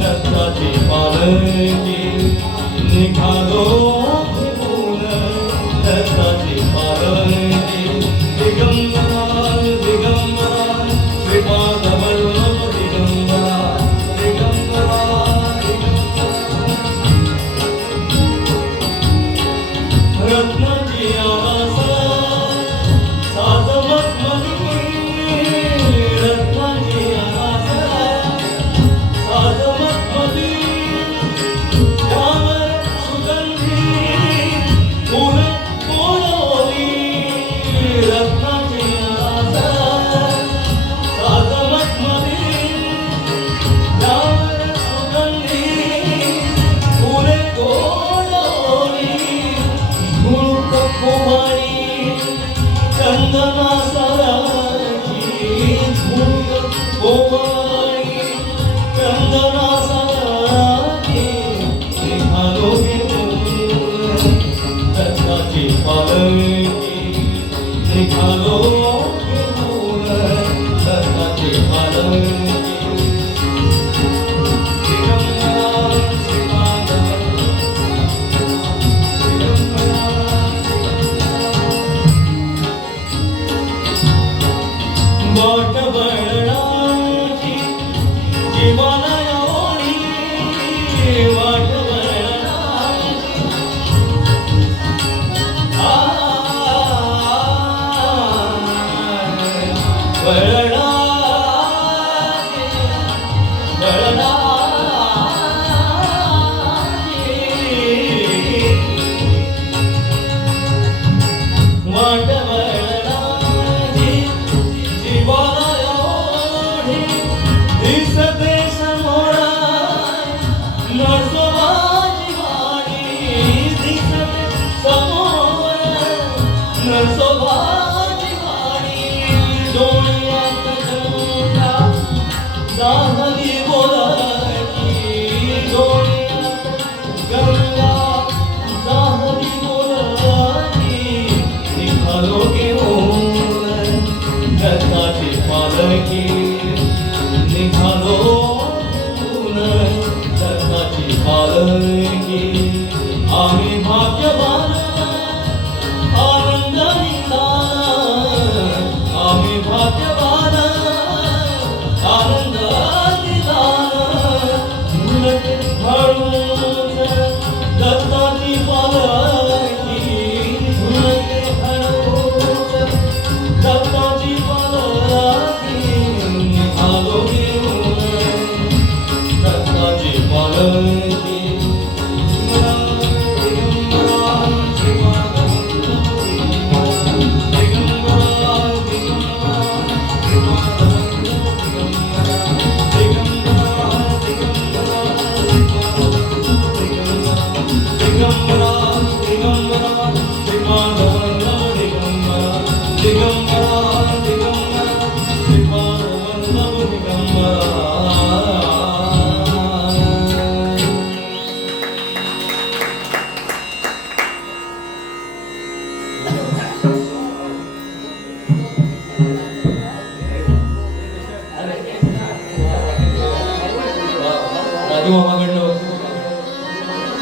दत्ताची पालखी, निघालो घेऊन दत्ताची पालखी. दिगंबरा दिगंबरा श्रीपाद वल्लभ दिगंबरा दिगंबरा दिगंबरा. रत्नाची आवाज साजवत मनी, रत्नाची आवाज साजवत मनी. त्यावर सुगंधी फुल फुलवली, रत्नाची आवाज साजवत मनी. त्यावर सुगंधी फुले फुलवली. मुळूक कुमारी चंदना सारखी, मुळूक कुमारी चंदना सारखी. निघालो घेऊन दत्ताची पालखी, निघालो घेऊन दत्ताची पालखी. दिगंबरा श्रीपाद दिगंबरा आम्ही भाग्यवान आनंदाने आम्ही भाग्यवान आनंदाने उलट हळूच दत्ताची पालखी उलट हळूच दत्ताची पालखी निघालो घेऊन दत्ताची पालखी राजू मामाकडनं बघतो.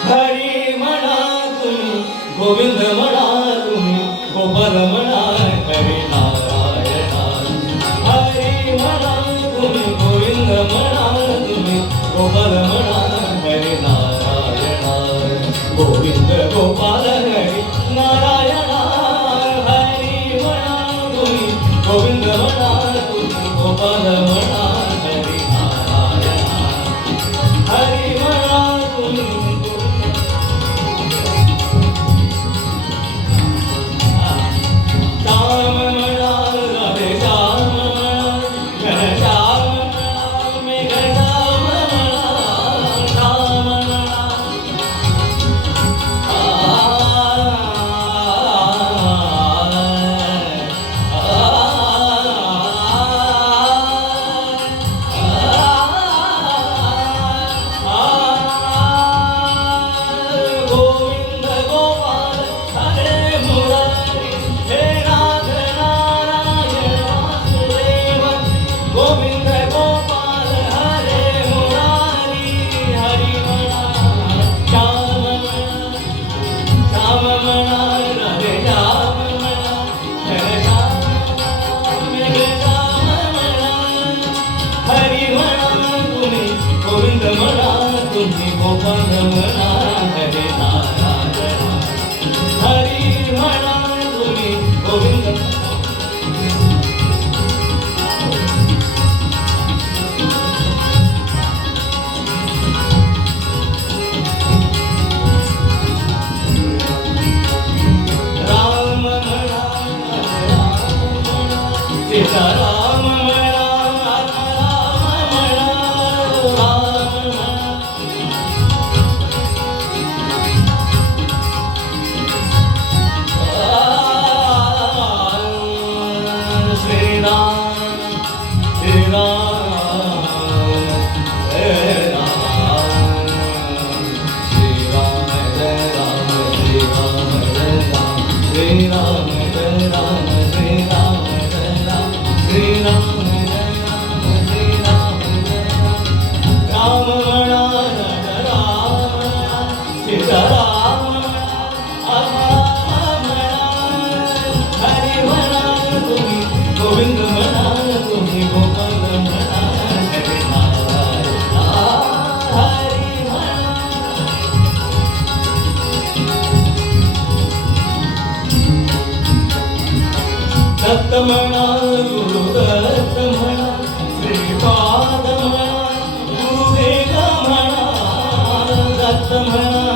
हरी म्हणा तुम्ही गोविंद म्हणा तुम्ही गोपाल म्हणा हरी नारायणा हरी म्हणा तुम्ही गोविंद म्हणा तुम्ही गोपाल म्हणा हरी नारायणा गोविंद गोपाल हरी नारायण हरी म्हणा तुम्ही गोविंद म्हणा तुम्ही गोपाल म्हणा हरी नारायण हरी म्हणा तुम्ही श्याम म्हणा राधे श्याम म्हणा घनश्याम म्हणा मेघश्याम म्हणा श्याम म्हणा गोविंद गोपाल हरे मुरारी हे नाथ नारायण वासुदेव गोविंद गोपाल हरे मुरारी हरी म्हणा श्याम म्हणा श्याम म्हणा राधे श्याम म्हणा घनश्याम मेघश्याम म्हणा हरी म्हणा तुम्ही गोविंद म्हणा तुम्ही गोपाल म्हणा हरे नारायण हरी म्हणा तुम्ही गोविंद राम म्हणा राम म्हणा सीताराम म्हणा राम म्हणा राम म्हणा श्रीराम श्रीराम जय राम श्रीराम जय राम श्रीराम जय राम श्रीराम जय राम श्रीराम जय राम श्रीराम जय राम श्रीराम जय राम राम म्हणा राम म्हणा सीताराम म्हणा म्हणा हरी म्हणा तुम्ही गोविंद म्हणा तुम्ही गोपाल म्हणा हरी नारायण हरी म्हणा दत्त म्हणा गुरु दत्त म्हणा श्रीपाद म्हणा गुरुदेव म्हणा दत्त म्हणा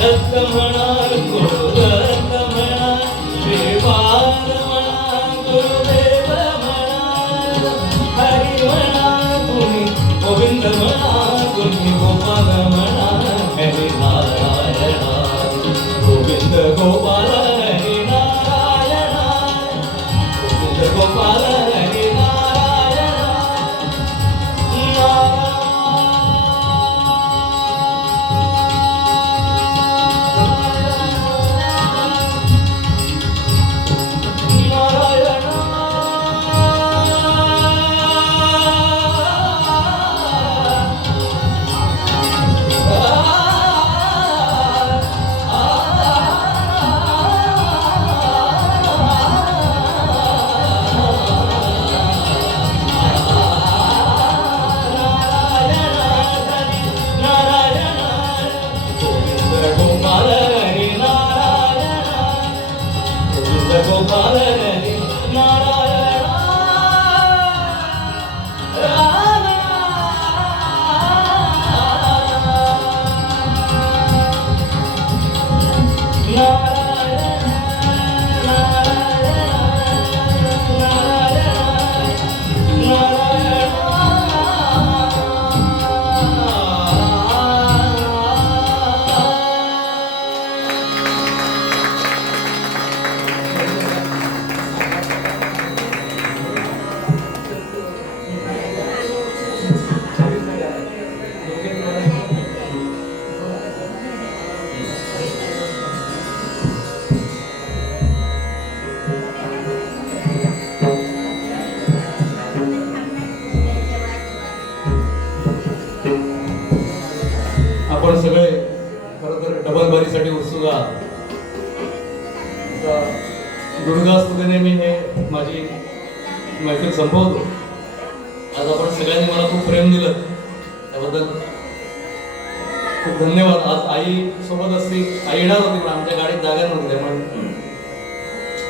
दत्त म्हणा गुरुदत्त म्हणा श्रीपाद म्हणा गुरुदेव म्हणा हरी म्हणा तुम्ही गोविंद म्हणा तुम्ही गोपाल म्हणा हरी नारायण गोविंद गोपाल हरी नारायण गोविंद गोपाल हरी नारायण भावनेने मी हे माझी मैफिल संपवतो. आज आपण सगळ्यांनी मला खूप प्रेम दिलं त्याबद्दल खूप धन्यवाद. आज आई सोबत असती, आई येणार होती पण आमच्या गाडीत जागा नव्हती त्यामुळे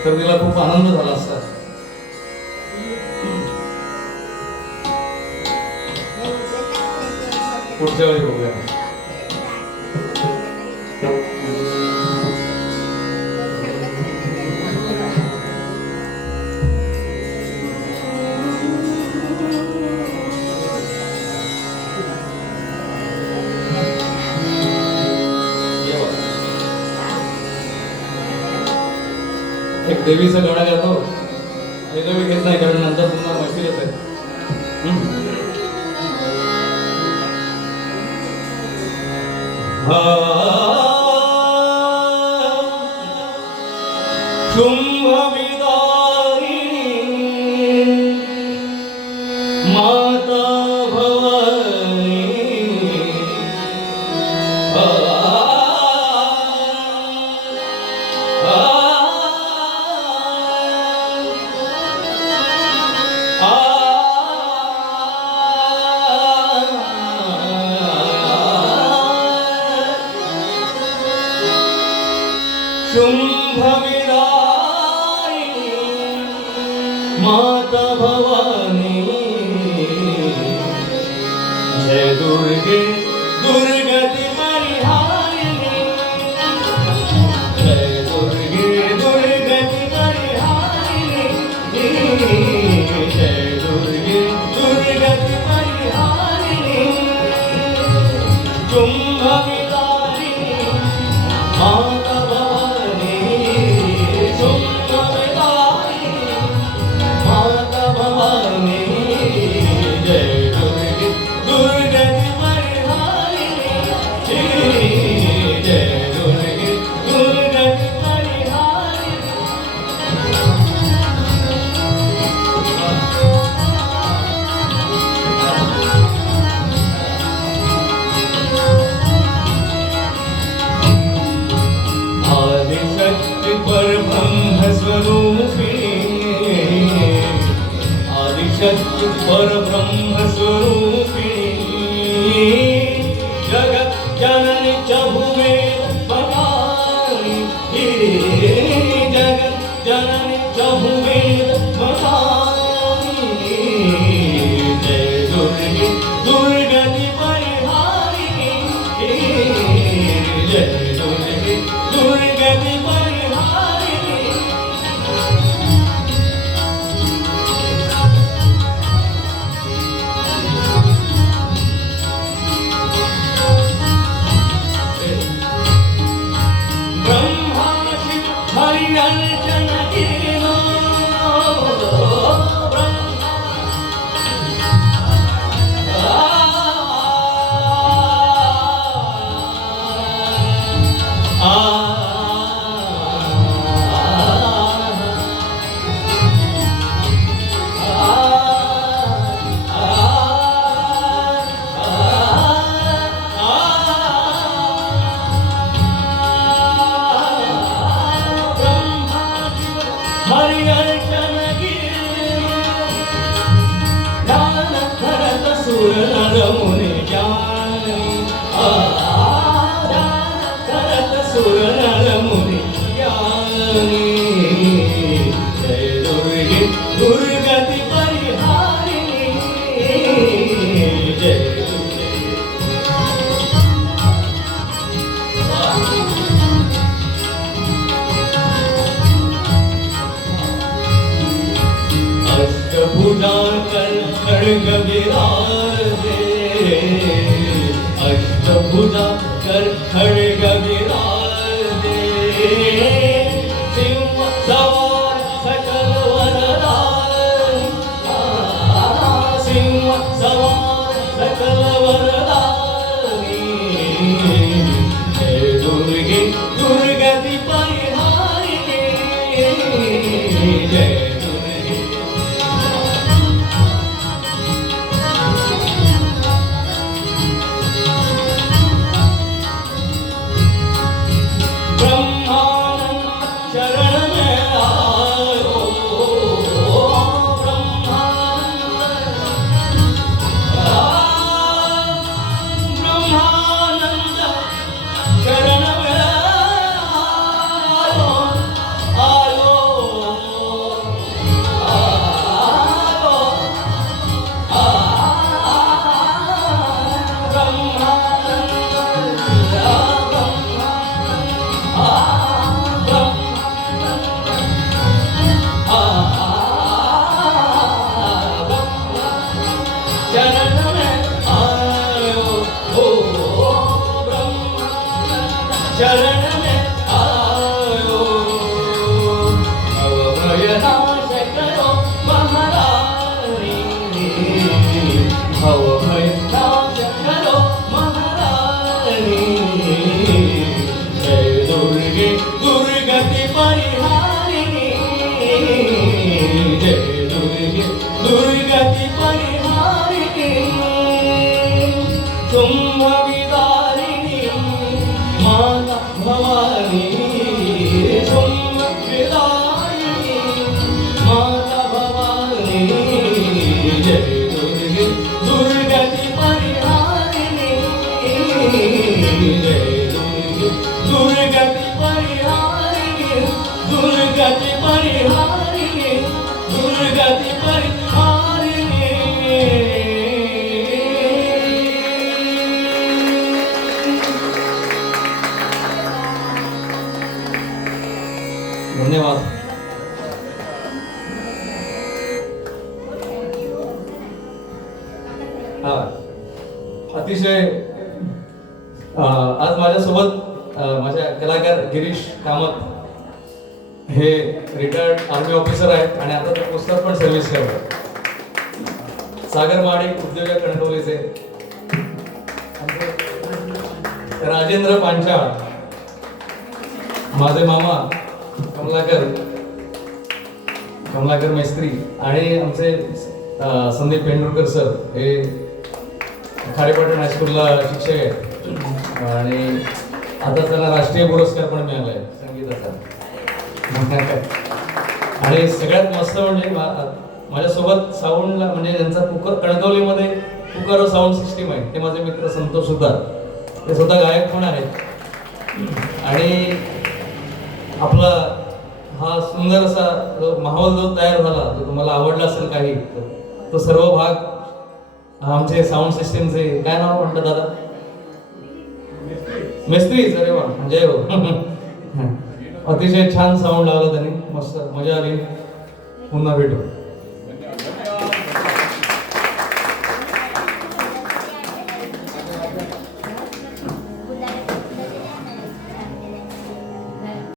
तर तिला खूप आनंद झाला असता. पुढच्या वेळी बघूया. एक देवीचं गाणं गातो हे मी घेत नाही कारण नंतर तुम्हाला मैफिल येत आहे. माता भवानी माता भवानी जय दुर्गे दुर्गति परिहारिणी जय दुर्गे दुर्गति परिहारिणी जय दुर्गे दुर्गति परिहारिणी शुंभविदारिणी माता भवानी शुंभविदारिणी माता भवानी जय दुर्गे दुर्गति परिहारिणी जय दुर्गे दुर्गति परिहारिणी. आदिशक्ति परब्रह्म स्वरूपिणी आदिशक्ति परब्रह्म स्वरूपिणी जगत जननी चहुवेद भवानी जगत जननी चहुवेद भवानी जय दुर्गे दुर्गति परिहारिणी जय दुर्गे दुर्गति परिहारिणी. ब्रह्मा शिव हरि अर्चन कीनो हरि अर्चन ज्ञान भरत सुर नर मुनि ज्ञानी भरत सुर नर मुनि ज्ञानी जय दुर्गे दुर्गति परिहारिणी जय दुर्गे. अष्टभुजा कर खड्ग विराजे अष्टभुजा कर खड्ग विराजे सिंह सवार सकल वरदानी सिंह सवार सकल वरदानी जय दुर्गे दुर्गति परिहारिणी जय दुर्गे. दुर्गती परिहारिणी शुंभविदारिणी माता भवानी शुंभविदारिणी माता भवानी जय दुर्गे दुर्गति परिहारिणी जय दुर्गे दुर्गति परिहारिणी दुर्गति परिहारिणी दुर्गति धन्यवाद. हा अतिशय आज माझ्यासोबत माझ्या कलाकार गिरीश कामत हे रिटायर्ड आर्मी ऑफिसर आहेत आणि आता ते पोस्टात पण सर्व्हिस करतात. सागर महाडिक उद्योजक कणकवलीचे, राजेंद्र पांचाळ माझे मामा कमलाकर मेस्त्री आणि आमचे संदीप पेंडुरकर सर हे खारेपाटण हायस्कूलला शिक्षक आहेत आणि आता त्यांना राष्ट्रीय पुरस्कार पण मिळाला आहे संगीताचा. आणि सगळ्यात मस्त म्हणजे माझ्यासोबत साऊंडला म्हणजे त्यांचा कणकवलीमध्ये पुकारो साऊंड सिस्टीम आहे, ते माझे मित्र संतोष सुद्धा, ते स्वतः गायक पण आहेत. आणि आपला हा सुंदर असा जो माहोल जो तयार झाला, तो तुम्हाला आवडला असेल काही, तो सर्व भाग आमचे साऊंड सिस्टीमचे काय नाव म्हणतात दादा? मिस्त्री. अरे वा, जय हो. अतिशय छान साऊंड लावला त्यांनी, मस्त मजा आली. पुन्हा भेटू.